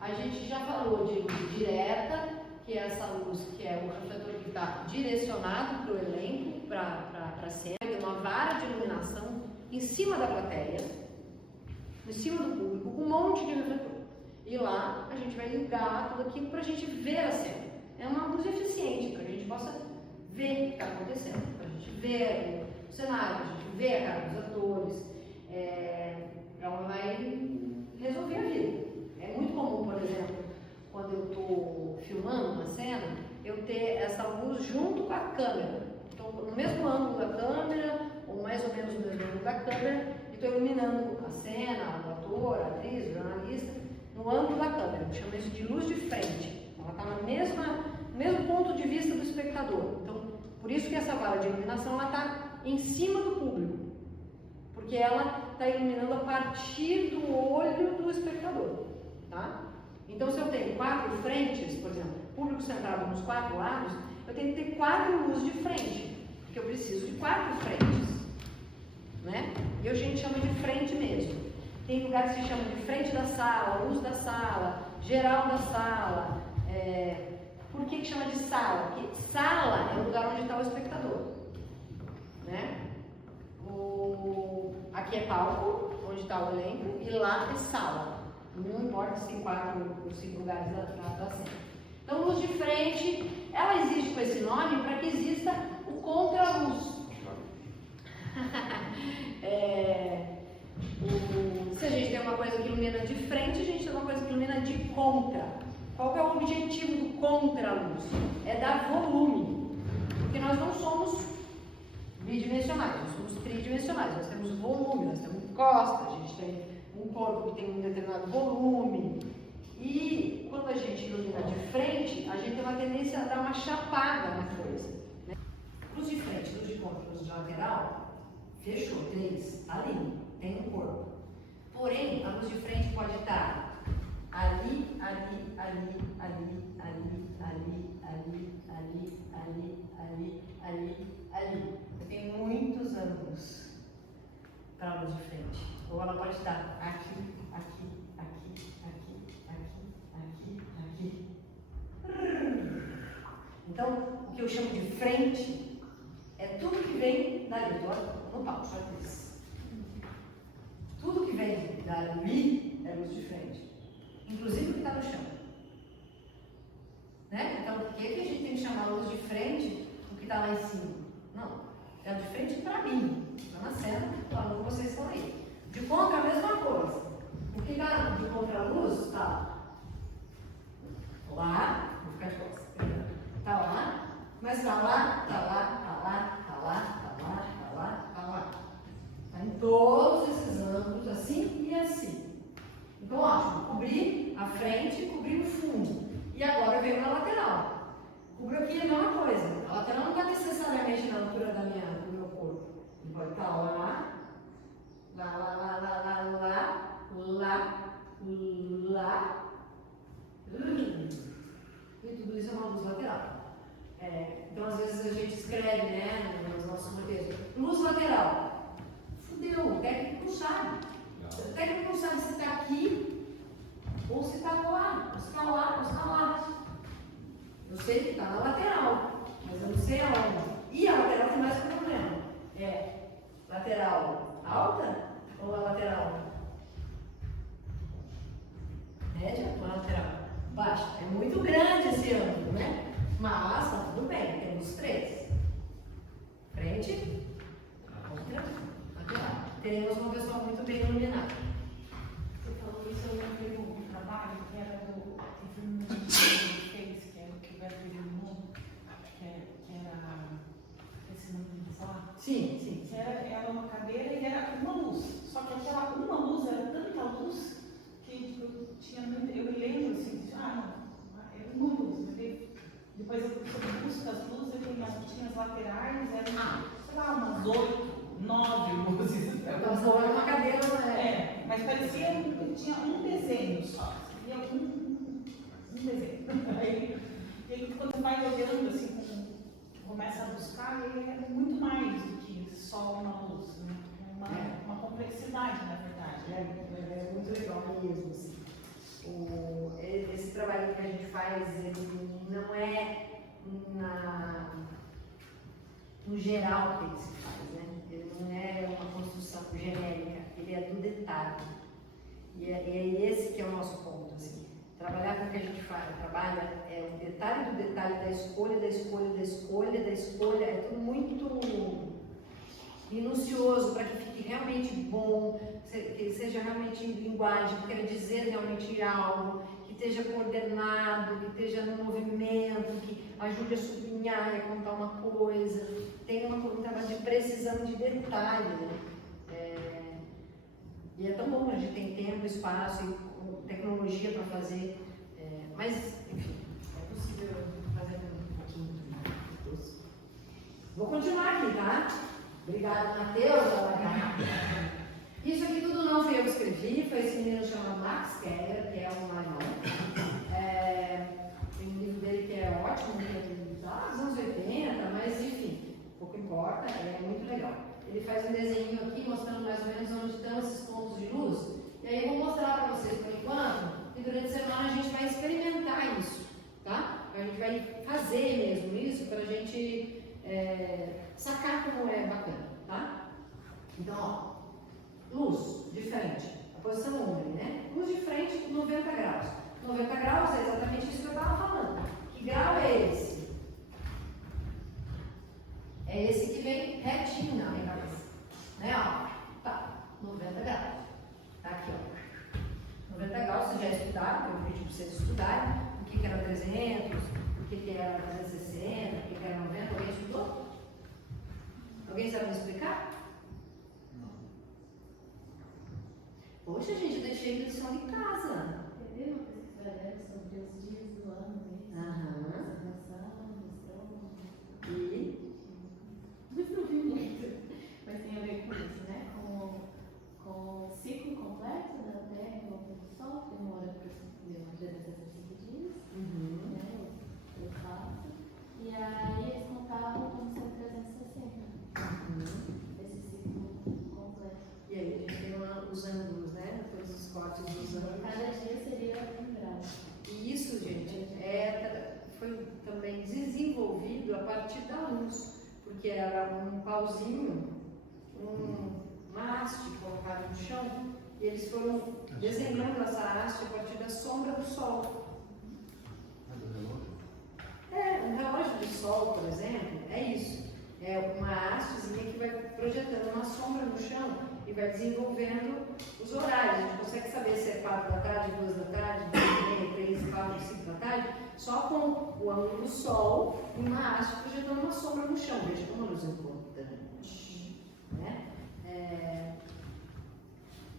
A gente já falou de luz direta, que é essa luz que é o refletor que está direcionado para o elenco, para a cena, tem uma vara de iluminação em cima da plateia, em cima do público, com um monte de refletor. E lá a gente vai ligar tudo aquilo para a gente ver a cena. É uma luz eficiente, para que a gente possa ver o que está acontecendo, para a gente ver o cenário, para a gente ver a cara dos atores. Ela vai resolver a vida. É muito comum, por exemplo, quando eu estou filmando uma cena, eu ter essa luz junto com a câmera. Então, no mesmo ângulo da câmera, ou mais ou menos no mesmo ângulo da câmera, e estou iluminando a cena, o ator, a atriz, o jornalista, no ângulo da câmera. Eu chamo isso de luz de frente. Ela está no mesmo ponto de vista do espectador. Então, por isso que essa vara de iluminação ela está em cima do público, porque ela está iluminando a partir do olho do espectador, tá? Então, se eu tenho 4 frentes, por exemplo, público centrado nos 4 lados, eu tenho que ter 4 luzes de frente, porque eu preciso de 4 frentes, né? E a gente chama de frente mesmo. Tem lugares que se chamam de frente da sala, luz da sala, geral da sala. Por que chama de sala? Porque sala é o lugar onde está o espectador, né? Aqui é palco, onde está o elenco, e lá é sala. Não importa se tem 4 ou 5 lugares da cena. Então, luz de frente, ela existe com esse nome para que exista o contraluz. Se a gente tem uma coisa que ilumina de frente, a gente tem uma coisa que ilumina de contra. Qual que é o objetivo do contraluz? É dar volume. Porque nós não somos bidimensionais, nós somos tridimensionais. Nós temos volume, nós temos costa, a gente tem um corpo que tem um determinado volume. E quando a gente ilumina de frente, a gente tem uma tendência a dar uma chapada na coisa, né? Luz de frente, luz de contra, luz de lateral, fechou, 3, ali, tem um corpo. Porém, a luz de frente pode estar ali, ali, ali, ali, ali, ali, ali, ali, ali, ali, ali, ali. Eu tenho muitos ângulos para a luz de frente. Ou ela pode estar aqui, aqui, aqui, aqui, aqui, aqui, aqui. Então, o que eu chamo de frente é tudo que vem dali, no palco, só isso. Tudo que vem dali é luz de frente, inclusive o que está no chão. Né? Então, por que a gente tem que chamar luz de frente o que está lá em cima? Não, é de frente para mim, está na cena, falando que vocês estão aí. De contra, a mesma coisa. O que está de contra-luz está lá, vou ficar de costas, está lá, mas está lá, está lá, está lá, está lá, está lá, está lá, está lá. Está em todos esses ângulos, assim e assim. Então, ótimo, cobri a frente, cobri o fundo. E agora eu venho na lateral. Cubro aqui a mesma coisa. A lateral não está necessariamente na altura do meu corpo. Ele pode estar lá. Lá, lá, lá, lá, lá, lá, lá, lá. E tudo isso é uma luz lateral. Então, às vezes a gente escreve, né, nos nossos roteiros, luz lateral. Fudeu, o técnico não sabe. O técnico não sabe se está aqui ou se está lá, ou se está lá, ou se está lá. Eu sei que está na lateral, mas eu não sei aonde. E a lateral tem mais problema. Lateral alta ou a lateral média ou a lateral baixa? É muito grande esse ângulo, né? Mas tá tudo bem, temos 3. Frente, contra, lateral. Teremos uma pessoa muito bem iluminada. Você falou isso, eu lembrei um trabalho que era do filme que ele fez, que era o que o Beto iluminou, que era esse nome de lá. Sim, sim. Que era uma cadeira e era uma luz. Só que aquela uma luz era tanta luz que tipo, tinha muito. Eu me lembro assim, era uma luz. Depois eu busco as luzes, tinha as laterais, eram, sei lá, umas 8, 9 luzes. Então, era uma cadeira, né? Mas parecia que tinha um desenho só. Tinha um desenho. E aí quando você vai olhando assim, começa a buscar, ele é muito mais do que só uma luz, né? Uma complexidade, na verdade. É muito legal mesmo, assim. esse trabalho que a gente faz, ele não é no geral que ele se faz, né? Ele não é uma construção genérica, ele é do detalhe. E é esse que é o nosso ponto, assim. Trabalhar com o que a gente trabalha é o detalhe do detalhe, da escolha, da escolha, da escolha, da escolha, é tudo muito minucioso para que fique realmente bom, que seja realmente em linguagem, que queira dizer realmente algo, que esteja coordenado, que esteja no movimento, que ajude a sublinhar e a contar uma coisa, tem um trabalho de precisão de detalhe, né? E é tão bom, a gente tem tempo, espaço e tecnologia para fazer, mas, enfim, é possível fazer um pouquinho. Vou continuar aqui, tá? Obrigada, Matheus. Isso aqui tudo não foi eu que escrevi, foi esse menino chamado Max Keller, que é um alemão. Tem um livro dele que é ótimo, que é dos anos 80, mas enfim, pouco importa, é muito legal. Ele faz um desenho aqui mostrando mais ou menos onde estão esses pontos de luz. E aí eu vou mostrar para vocês por enquanto, e durante a semana a gente vai experimentar isso, tá? A gente vai fazer mesmo isso para a gente sacar como é bacana, tá? Então, ó, luz de frente, a posição 1, né? Luz de frente, 90 graus. 90 graus é exatamente isso que eu estava falando. Que grau é esse? É esse que vem retinho na minha cabeça, né? Ó, tá, 90 graus. Tá aqui, ó. 90 graus, vocês já estudaram, eu pedi para vocês estudarem o que era 300, o que era 360, o que era 90. Alguém estudou? Alguém sabe me explicar? Não. Poxa, gente, eu deixei lição de casa. Teve uma pesquisa sobre os dias do ano mesmo. Aham. E não vi muito, mas tem a ver com isso, né? Com o ciclo completo da Terra e volta do Sol, que demora aproximadamente 365 dias, né? O fato. E aí eles contavam como sendo 360. Esse ciclo completo. E aí a gente tem os ângulos, né? Todos os cortes dos ângulos. Cada dia seria um grau. E isso, gente, foi também desenvolvido a partir da luz, porque era um pauzinho, uma haste colocada no chão, e eles foram desenhando essa haste a partir da sombra do sol. Um relógio de sol, por exemplo, é isso. É uma hastezinha que vai projetando uma sombra no chão e vai desenvolvendo os horários. A gente consegue saber se é 4 da tarde, 2 da tarde, 2h30, 3, 4, 5 da tarde, só com o ângulo do sol e uma haste projetando uma sombra no chão. Veja como a luz é importante, né?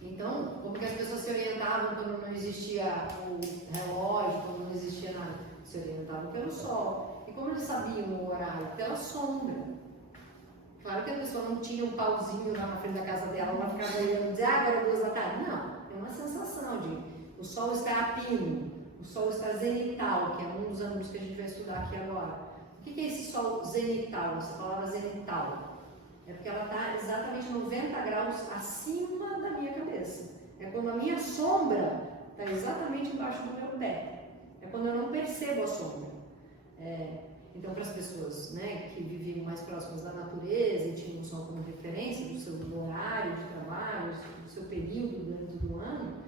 Então, como que as pessoas se orientavam quando não existia o relógio, quando não existia nada? Se orientavam pelo sol. E como eles sabiam o horário? Pela sombra. Claro que a pessoa não tinha um pauzinho lá na frente da casa dela, ela ficava olhando e dizia, agora é 2 da tarde. Não, é uma sensação de o sol está a pino, o sol está zenital, que é um dos ângulos que a gente vai estudar aqui agora. O que é esse sol zenital, essa palavra zenital? É porque ela está exatamente 90 graus acima da minha cabeça. É quando a minha sombra está exatamente embaixo do meu pé. É quando eu não percebo a sombra. Então, para as pessoas, né, que viviam mais próximas da natureza e tinham o sol como referência do seu horário de trabalho, do seu período dentro do ano,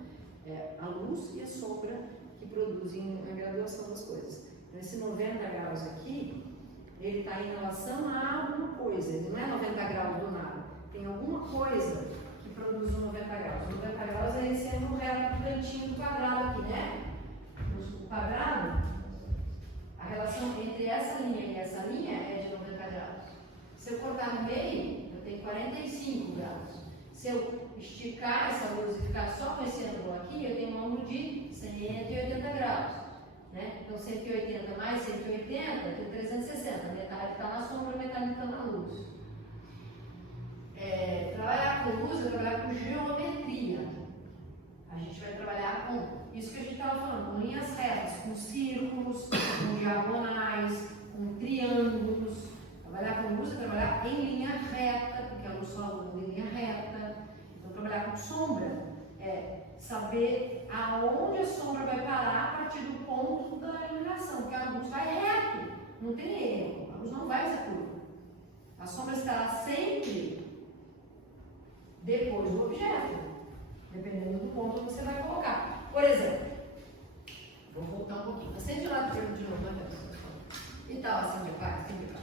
a luz e a sombra que produzem a graduação das coisas. Então, esse 90 graus aqui, ele está em relação a alguma coisa, ele não é 90 graus do nada. Tem alguma coisa que produz um 90 graus. 90 graus é esse no reto do cantinho do quadrado aqui, né? O quadrado, a relação entre essa linha e essa linha é de 90 graus. Se eu cortar no meio, eu tenho 45 graus. Se eu esticar essa luz e ficar só com esse ângulo aqui, eu tenho um ângulo de 180 graus. Né? Então 180 mais 180, eu tenho 360. Metade está na sombra, metade está na luz. Trabalhar com luz é trabalhar com geometria. A gente vai trabalhar com isso que a gente estava falando, com linhas retas, com círculos, com diagonais, com triângulos. Trabalhar com luz é trabalhar em linha reta, porque a luz só alumia em linha reta. Então, trabalhar com sombra é saber aonde a sombra vai parar a partir do ponto da iluminação, porque a luz vai reto, não tem erro, a luz não vai fazer curva. A sombra estará sempre depois do objeto, dependendo do ponto que você vai colocar. Por exemplo, vou voltar um pouquinho, acende lá de novo, né? E tal, assim de paz, assim de paz.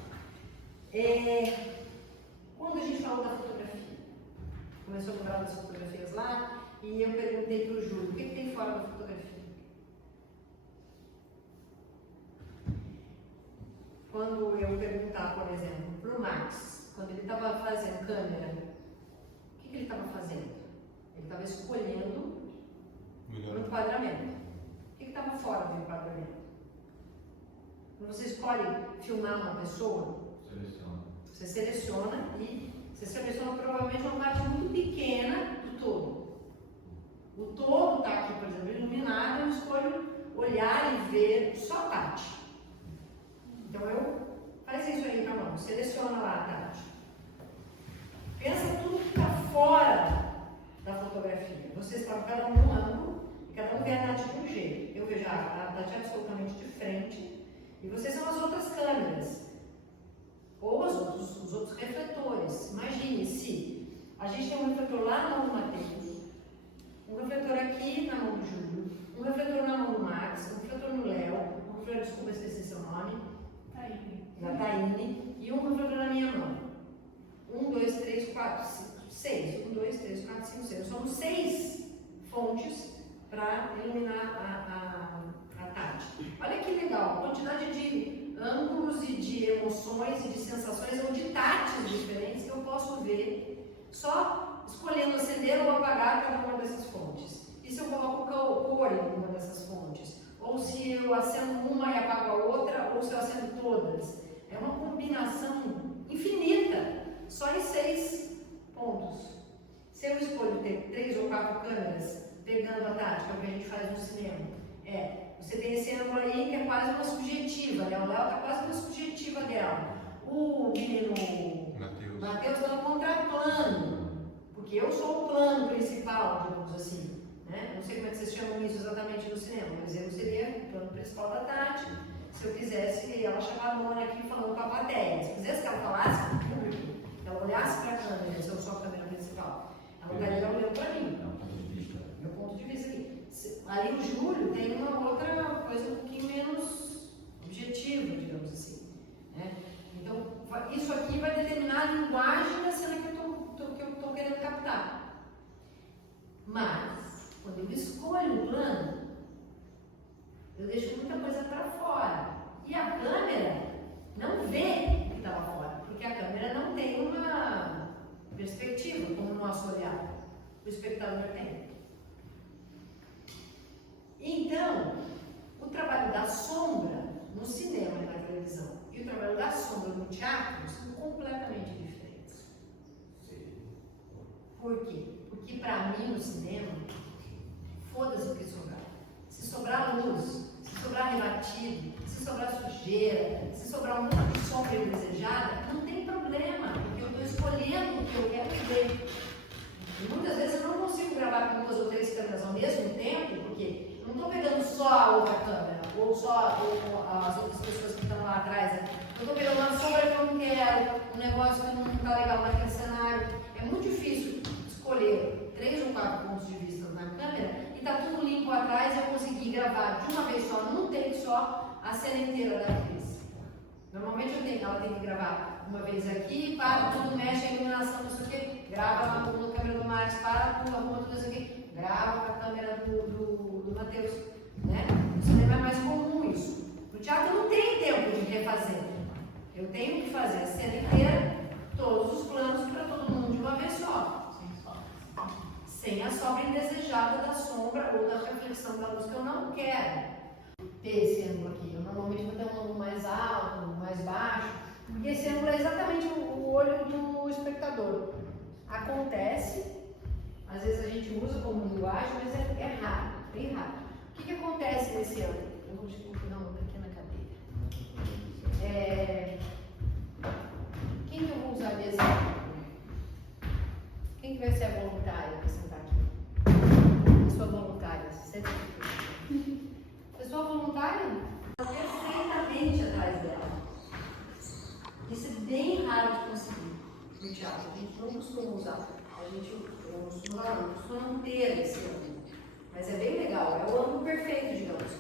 Quando a gente falou da fotografia, começou a lembrar das fotografias lá, e eu perguntei para o Júlio, o que tem fora da fotografia? Quando eu perguntar, por exemplo, para o Max, quando ele estava fazendo câmera, o que ele estava fazendo? Ele estava escolhendo um enquadramento. O que estava fora do enquadramento? Quando você escolhe filmar uma pessoa, você seleciona e você seleciona provavelmente uma parte muito pequena do todo. O todo está aqui, por exemplo, iluminado, eu escolho olhar e ver só a Tati. Então faz isso aí para mão, seleciona lá a Tati. Pensa tudo que está fora da fotografia. Vocês estão cada um num ângulo e cada um vê a Tati de um jeito. Eu vejo a Tati absolutamente de frente e vocês são as outras câmeras. Ou os outros refletores. Imagine se a gente tem um refletor lá na mão do Matheus, um refletor aqui na mão do Júlio, um refletor na mão do Max, um refletor no Léo, um refletor, desculpa, esqueci seu nome, da Taine, e um refletor na minha mão. 1, 2, 3, 4, 5, 6. 1, 2, 3, 4, 5, 6. Somos 6 fontes para iluminar a Tati. Olha que legal, a quantidade de ângulos e de emoções e de sensações ou de tates diferentes que eu posso ver só escolhendo acender ou apagar cada uma dessas fontes. E se eu coloco cor em uma dessas fontes? Ou se eu acendo uma e apago a outra, ou se eu acendo todas? É uma combinação infinita, só em 6 pontos. Se eu escolho ter 3 ou 4 câmeras pegando a tática, que a gente faz no cinema, você tem esse ângulo aí que é quase uma subjetiva, né? O Léo está quase uma subjetiva dela. O menino Matheus está no contraplano, porque eu sou o plano principal, digamos assim. Né? Não sei como é que vocês chamam isso exatamente no cinema, mas eu seria o plano principal da Tati. Se eu quisesse ela chamar a Mona aqui falando com a plateia. Se quisesse que ela falasse com o público, que ela olhasse para a câmera, se eu sou a câmera principal, ela estaria olhando para mim. Meu ponto de vista aqui. Ali o Júlio tem uma outra coisa um pouquinho menos objetiva, digamos assim. Né? Então, isso aqui vai determinar a linguagem da cena que eu estou querendo captar. Mas, quando eu escolho o plano, eu deixo muita coisa para fora. E a câmera não vê o que está lá fora, porque a câmera não tem uma perspectiva, como o nosso olhar. O espectador tem. Então, o trabalho da sombra no cinema e na televisão e o trabalho da sombra no teatro são completamente diferentes. Por quê? Porque para mim no cinema, foda-se o que sobrar. Se sobrar luz, se sobrar rebatido, se sobrar sujeira, se sobrar um monte de sombra indesejada, não tem problema, porque eu estou escolhendo o que eu quero ver. E muitas vezes eu não consigo gravar com 2 ou 3 câmeras ao mesmo tempo, porque não estou pegando só a outra câmera, ou só as outras pessoas que estão lá atrás. Eu estou pegando uma sombra que eu não quero, um negócio que não está legal naquele cenário. É muito difícil escolher 3 ou 4 pontos de vista na câmera e está tudo limpo atrás e eu conseguir gravar de uma vez só, num take só, a cena inteira da atriz. Normalmente ela tem que gravar uma vez aqui, para, tudo mexe, a iluminação, não sei o quê, grava na câmera do Max, para, tudo, arruma tudo, não sei o quê, grava com a câmera do Matheus, né? No cinema é mais comum isso. No teatro não tem tempo de refazer. Eu tenho que fazer a cena inteira, todos os planos para todo mundo de uma vez só. Sem a sobra indesejada da sombra ou da reflexão da luz que eu não quero ter esse ângulo aqui. Eu normalmente vou ter um ângulo mais alto, mais baixo, porque esse ângulo é exatamente o olho do espectador. Acontece, às vezes a gente usa como linguagem, mas é raro, bem raro. O que acontece nesse ângulo? Eu vou dar uma aqui na cadeira. Quem que eu vou usar de exemplo? Quem que vai ser a voluntária para sentar aqui? A sua voluntária, você costumo usar. Eu não costumo ter esse ângulo. Mas é bem legal, é o ângulo perfeito, digamos.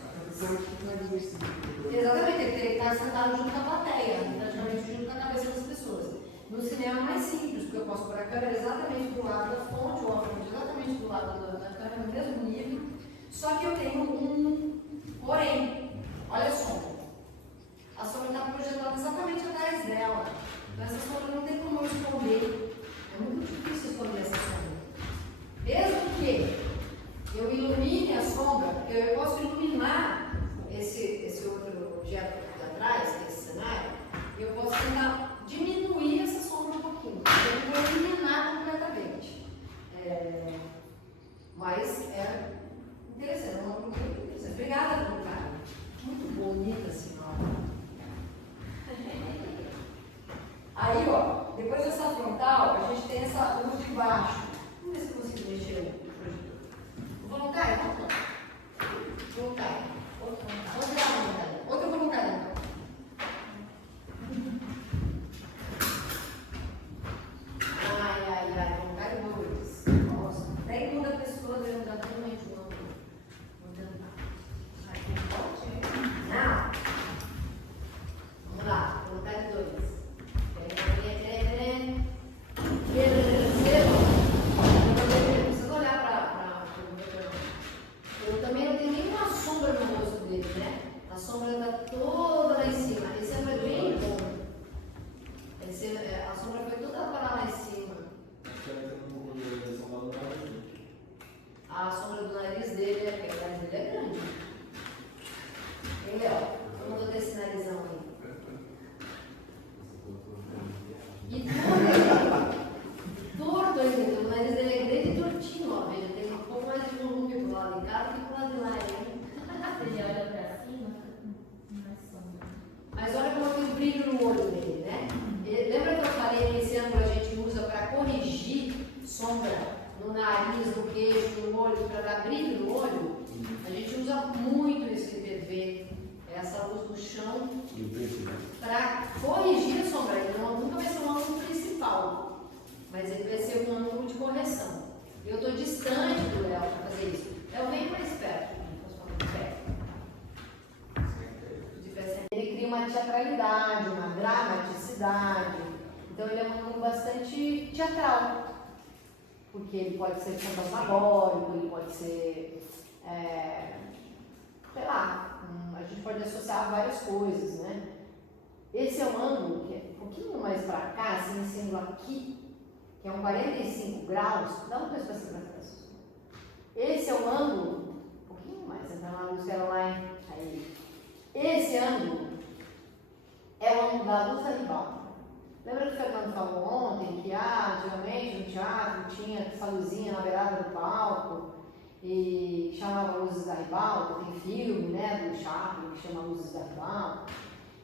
Exatamente, ele teria que estar sentado junto com a plateia, praticamente junto com a cabeça das pessoas. No cinema é mais simples, porque eu posso pôr a câmera exatamente do lado da fonte, ou a fonte exatamente do lado da câmera, no mesmo nível. Só que eu tenho um porém. Olha a sombra. A sombra está projetada exatamente atrás dela. Então essa sombra não tem como eu esconder. É muito difícil esconder essa sombra. Mesmo que eu ilumine a sombra, porque eu posso iluminar esse outro objeto de atrás, esse cenário, e eu posso tentar diminuir essa sombra um pouquinho. Eu não vou eliminar completamente. Mas é interessante, é uma coisa muito interessante. Obrigada, cara. Muito bonita a senhora. Aí, ó, depois dessa frontal, a gente tem essa luz de baixo. Vamos ver se eu consigo mexer o projetor. O voluntário, vamos lá. Voluntário. Vamos virar a voluntária. Outra voluntária, então. Ai, voluntário dois. Nossa, daí muda a pessoa, eu já estou no enjoando. Vou tentar. Não. Vamos lá, voluntário dois. Precisa olhar para o eu também não tenho nenhuma sombra no rosto dele, né? A sombra está toda lá em cima. Esse é bem bom. A sombra foi toda para lá em cima. A sombra do nariz dele porque o nariz dele é grande. Hein, Léo? Vamos botar esse narizão aí. E torto ainda, o nariz dele é grande e tortinho, ó. Ele tem um pouco mais de volume pro lado de cá do que pro lado de lá, hein? Ele olha pra cima, mais sombra. Mas olha como tem o brilho no olho dele, né? Lembra que eu falei que esse ângulo a gente usa para corrigir sombra no nariz, no queixo, no olho, para dar brilho no olho? A gente usa muito esse IPV, essa luz do chão, para corrigir a sombra. Ele nunca vai ser um ângulo principal, mas ele vai ser um ângulo de correção. Eu estou distante do Léo para fazer isso. Léo, vem mais perto. Ele cria uma teatralidade, uma dramaticidade. Então ele é um ângulo bastante teatral. Porque ele pode ser fantasmagórico, ele pode ser, sei lá, a gente pode associar várias coisas, né? Esse é um ângulo que é um pouquinho mais para cá, assim, sendo aqui, que é um 45 graus. Dá um pescoço assim para trás. Esse é um ângulo, um pouquinho mais, então a luz Caroline, aí. Esse ângulo é o ângulo da luz animal. Lembra que o Fernando falou ontem que antigamente no teatro tinha essa luzinha na beirada do palco e chamava Luzes da Ribalta, tem filme, né, do Chaplin que chama Luzes da Ribalta.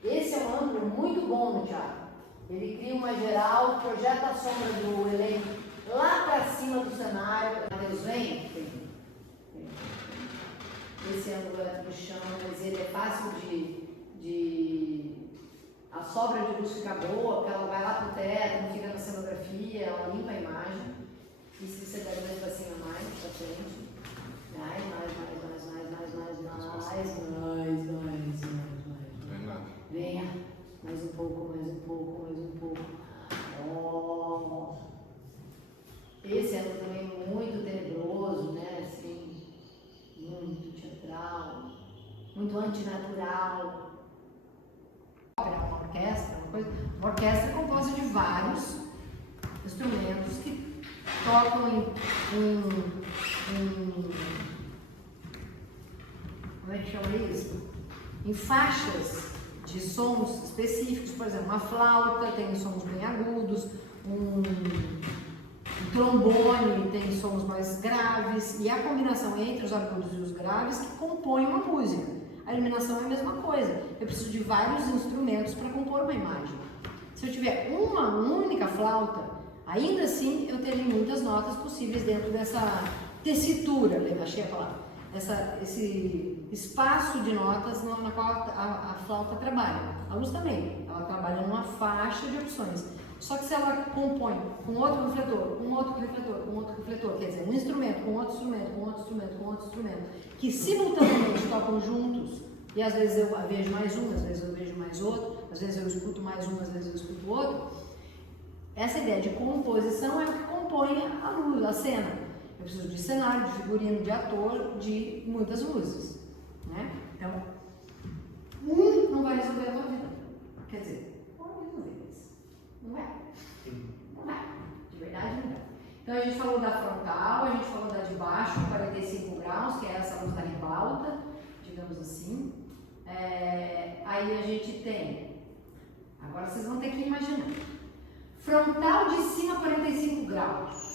Esse é um ângulo muito bom no teatro. Ele cria uma geral, projeta a sombra do elenco lá para cima do cenário. Deus vem. Esse ângulo é no chão, mas ele é fácil a sobra de luz fica boa, porque ela vai lá pro teto, não fica na cenografia, ela limpa a imagem. E se você der mais para cima, mais para frente. Mais. Venha. Mais um pouco. Oh. Esse ângulo também muito tenebroso, né? Assim, muito teatral, muito antinatural. Uma orquestra é composta de vários instrumentos que tocam como é que chama isso? Em faixas de sons específicos, por exemplo, uma flauta tem sons bem agudos, um trombone tem sons mais graves, e a combinação entre os agudos e os graves que compõe uma música. A iluminação é a mesma coisa. Eu preciso de vários instrumentos para compor uma imagem. Se eu tiver uma única flauta, ainda assim eu teria muitas notas possíveis dentro dessa tessitura, achei a palavra, esse espaço de notas na qual a flauta trabalha. A luz também, ela trabalha numa faixa de opções. Só que se ela compõe com outro refletor, com outro refletor, com outro refletor, quer dizer, um instrumento com outro instrumento, com outro instrumento, com outro instrumento, que simultaneamente tocam juntos, e às vezes eu vejo mais um, às vezes eu vejo mais outro, às vezes eu escuto mais um, às vezes eu escuto outro, essa ideia de composição é o que compõe a luz, a cena. Eu preciso de cenário, de figurino, de ator, de muitas luzes, né? Então, não vai resolver a tua vida. Quer dizer, pode resolver isso. Não vai. Não vai. De verdade, não vai. Então, a gente falou da frontal, a gente falou da de baixo, 45 graus, que é essa luz da ribalta, digamos assim. Aí a gente tem, agora vocês vão ter que imaginar, frontal de cima 45 graus.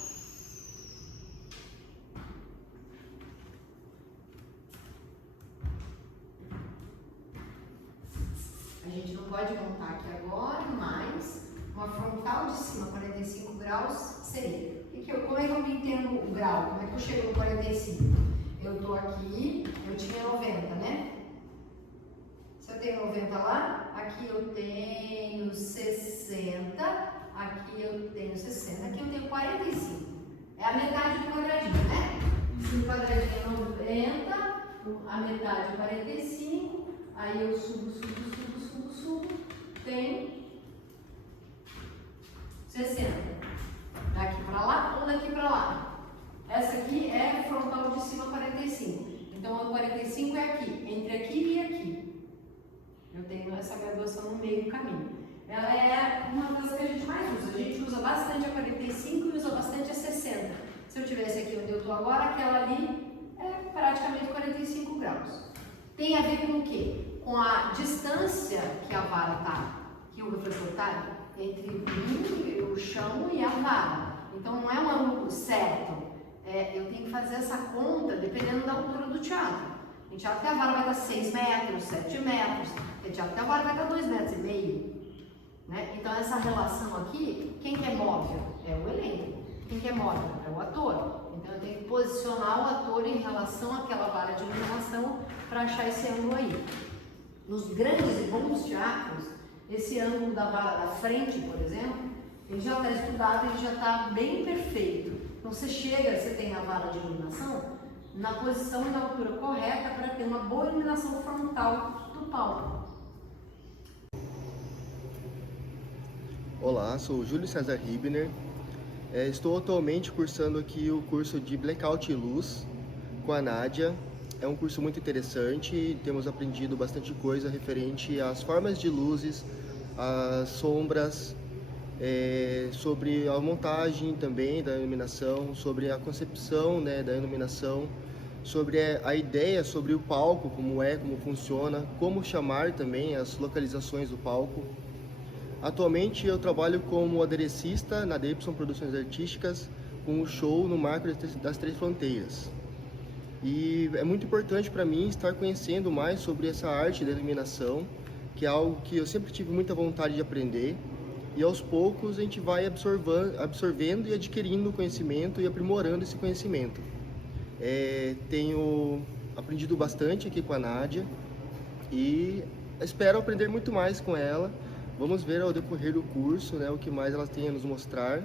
A gente não pode montar aqui agora, mas uma frontal de cima 45 graus seria. Como é que eu me entendo o grau? Como é que eu chego no 45? Eu estou aqui, eu tinha 90, né? Se eu tenho 90 lá, aqui eu tenho 60, aqui eu tenho 60, aqui eu tenho 45. É a metade do quadradinho, né? Se o quadradinho é 90, a metade é 45, aí eu subo, tenho 60. Daqui para lá ou daqui para lá. Essa aqui é frontal de cima 45. Então, o 45 é aqui, entre aqui e aqui. Eu tenho essa graduação no meio do caminho. Ela é uma das que a gente mais usa. A gente usa bastante a 45 e usa bastante a 60. Se eu tivesse aqui onde eu estou agora, aquela ali é praticamente 45 graus. Tem a ver com o quê? Com a distância que a vara está, que o refletor está, entre mim, o chão e a vara. Então não é um ângulo certo. Eu tenho que fazer essa conta dependendo da altura do teatro. Tem teatro que a vara vai dar 6 metros, 7 metros. Tem teatro que a vara vai dar 2,5 metros. Né? Então essa relação aqui, quem que é móvel? É o elenco. Quem que é móvel? É o ator. Então eu tenho que posicionar o ator em relação àquela vara de iluminação para achar esse ângulo aí. Nos grandes e bons teatros, esse ângulo da vara da frente, por exemplo, ele já está estudado, ele já está bem perfeito. Então você chega, você tem a vara de iluminação na posição e na altura correta para ter uma boa iluminação frontal do palco. Olá, sou o Júlio César Ribner. Estou atualmente cursando aqui o curso de Blackout e Luz com a Nádia. É um curso muito interessante, temos aprendido bastante coisa referente às formas de luzes, às sombras, sobre a montagem também da iluminação, sobre a concepção, né, da iluminação, sobre a ideia sobre o palco, como funciona, como chamar também as localizações do palco. Atualmente eu trabalho como aderecista na Depson Produções Artísticas, com o show no Marco das Três Fronteiras. E é muito importante para mim estar conhecendo mais sobre essa arte da iluminação, que é algo que eu sempre tive muita vontade de aprender. E aos poucos a gente vai absorvendo e adquirindo conhecimento e aprimorando esse conhecimento. Tenho aprendido bastante aqui com a Nádia e espero aprender muito mais com ela. Vamos ver ao decorrer do curso, né, o que mais ela tem a nos mostrar.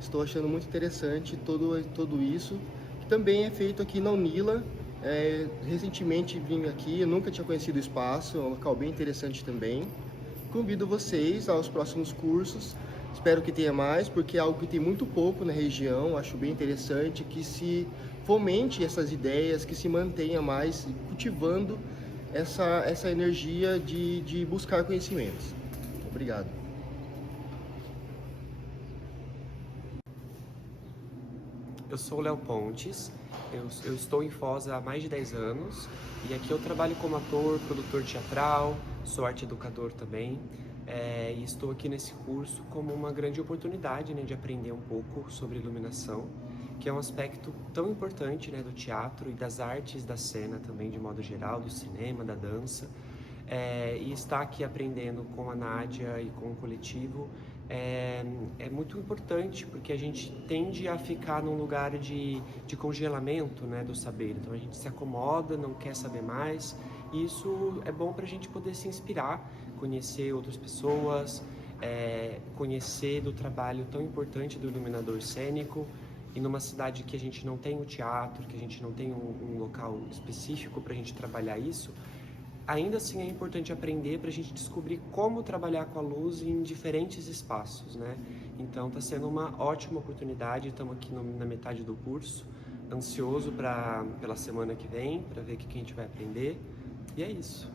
Estou achando muito interessante tudo isso, que também é feito aqui na Unila. Recentemente vim aqui, eu nunca tinha conhecido o espaço, é um local bem interessante também. Convido vocês aos próximos cursos, espero que tenha mais, porque é algo que tem muito pouco na região, acho bem interessante que se fomente essas ideias, que se mantenha mais cultivando essa energia de buscar conhecimentos. Obrigado. Eu sou o Léo Pontes, eu estou em Foz há mais de 10 anos e aqui eu trabalho como ator, produtor teatral, sou arte educador também e estou aqui nesse curso como uma grande oportunidade, né, de aprender um pouco sobre iluminação, que é um aspecto tão importante, né, do teatro e das artes da cena também de modo geral, do cinema, da dança. E estar aqui aprendendo com a Nádia e com o coletivo é muito importante, porque a gente tende a ficar num lugar de congelamento, né, do saber. Então a gente se acomoda, não quer saber mais, e isso é bom para a gente poder se inspirar, conhecer outras pessoas, conhecer do trabalho tão importante do iluminador cênico, e numa cidade que a gente não tem o teatro, que a gente não tem um local específico para a gente trabalhar isso, ainda assim é importante aprender para a gente descobrir como trabalhar com a luz em diferentes espaços, né? Então está sendo uma ótima oportunidade, estamos aqui na metade do curso, ansioso pela semana que vem, para ver o que a gente vai aprender, e é isso.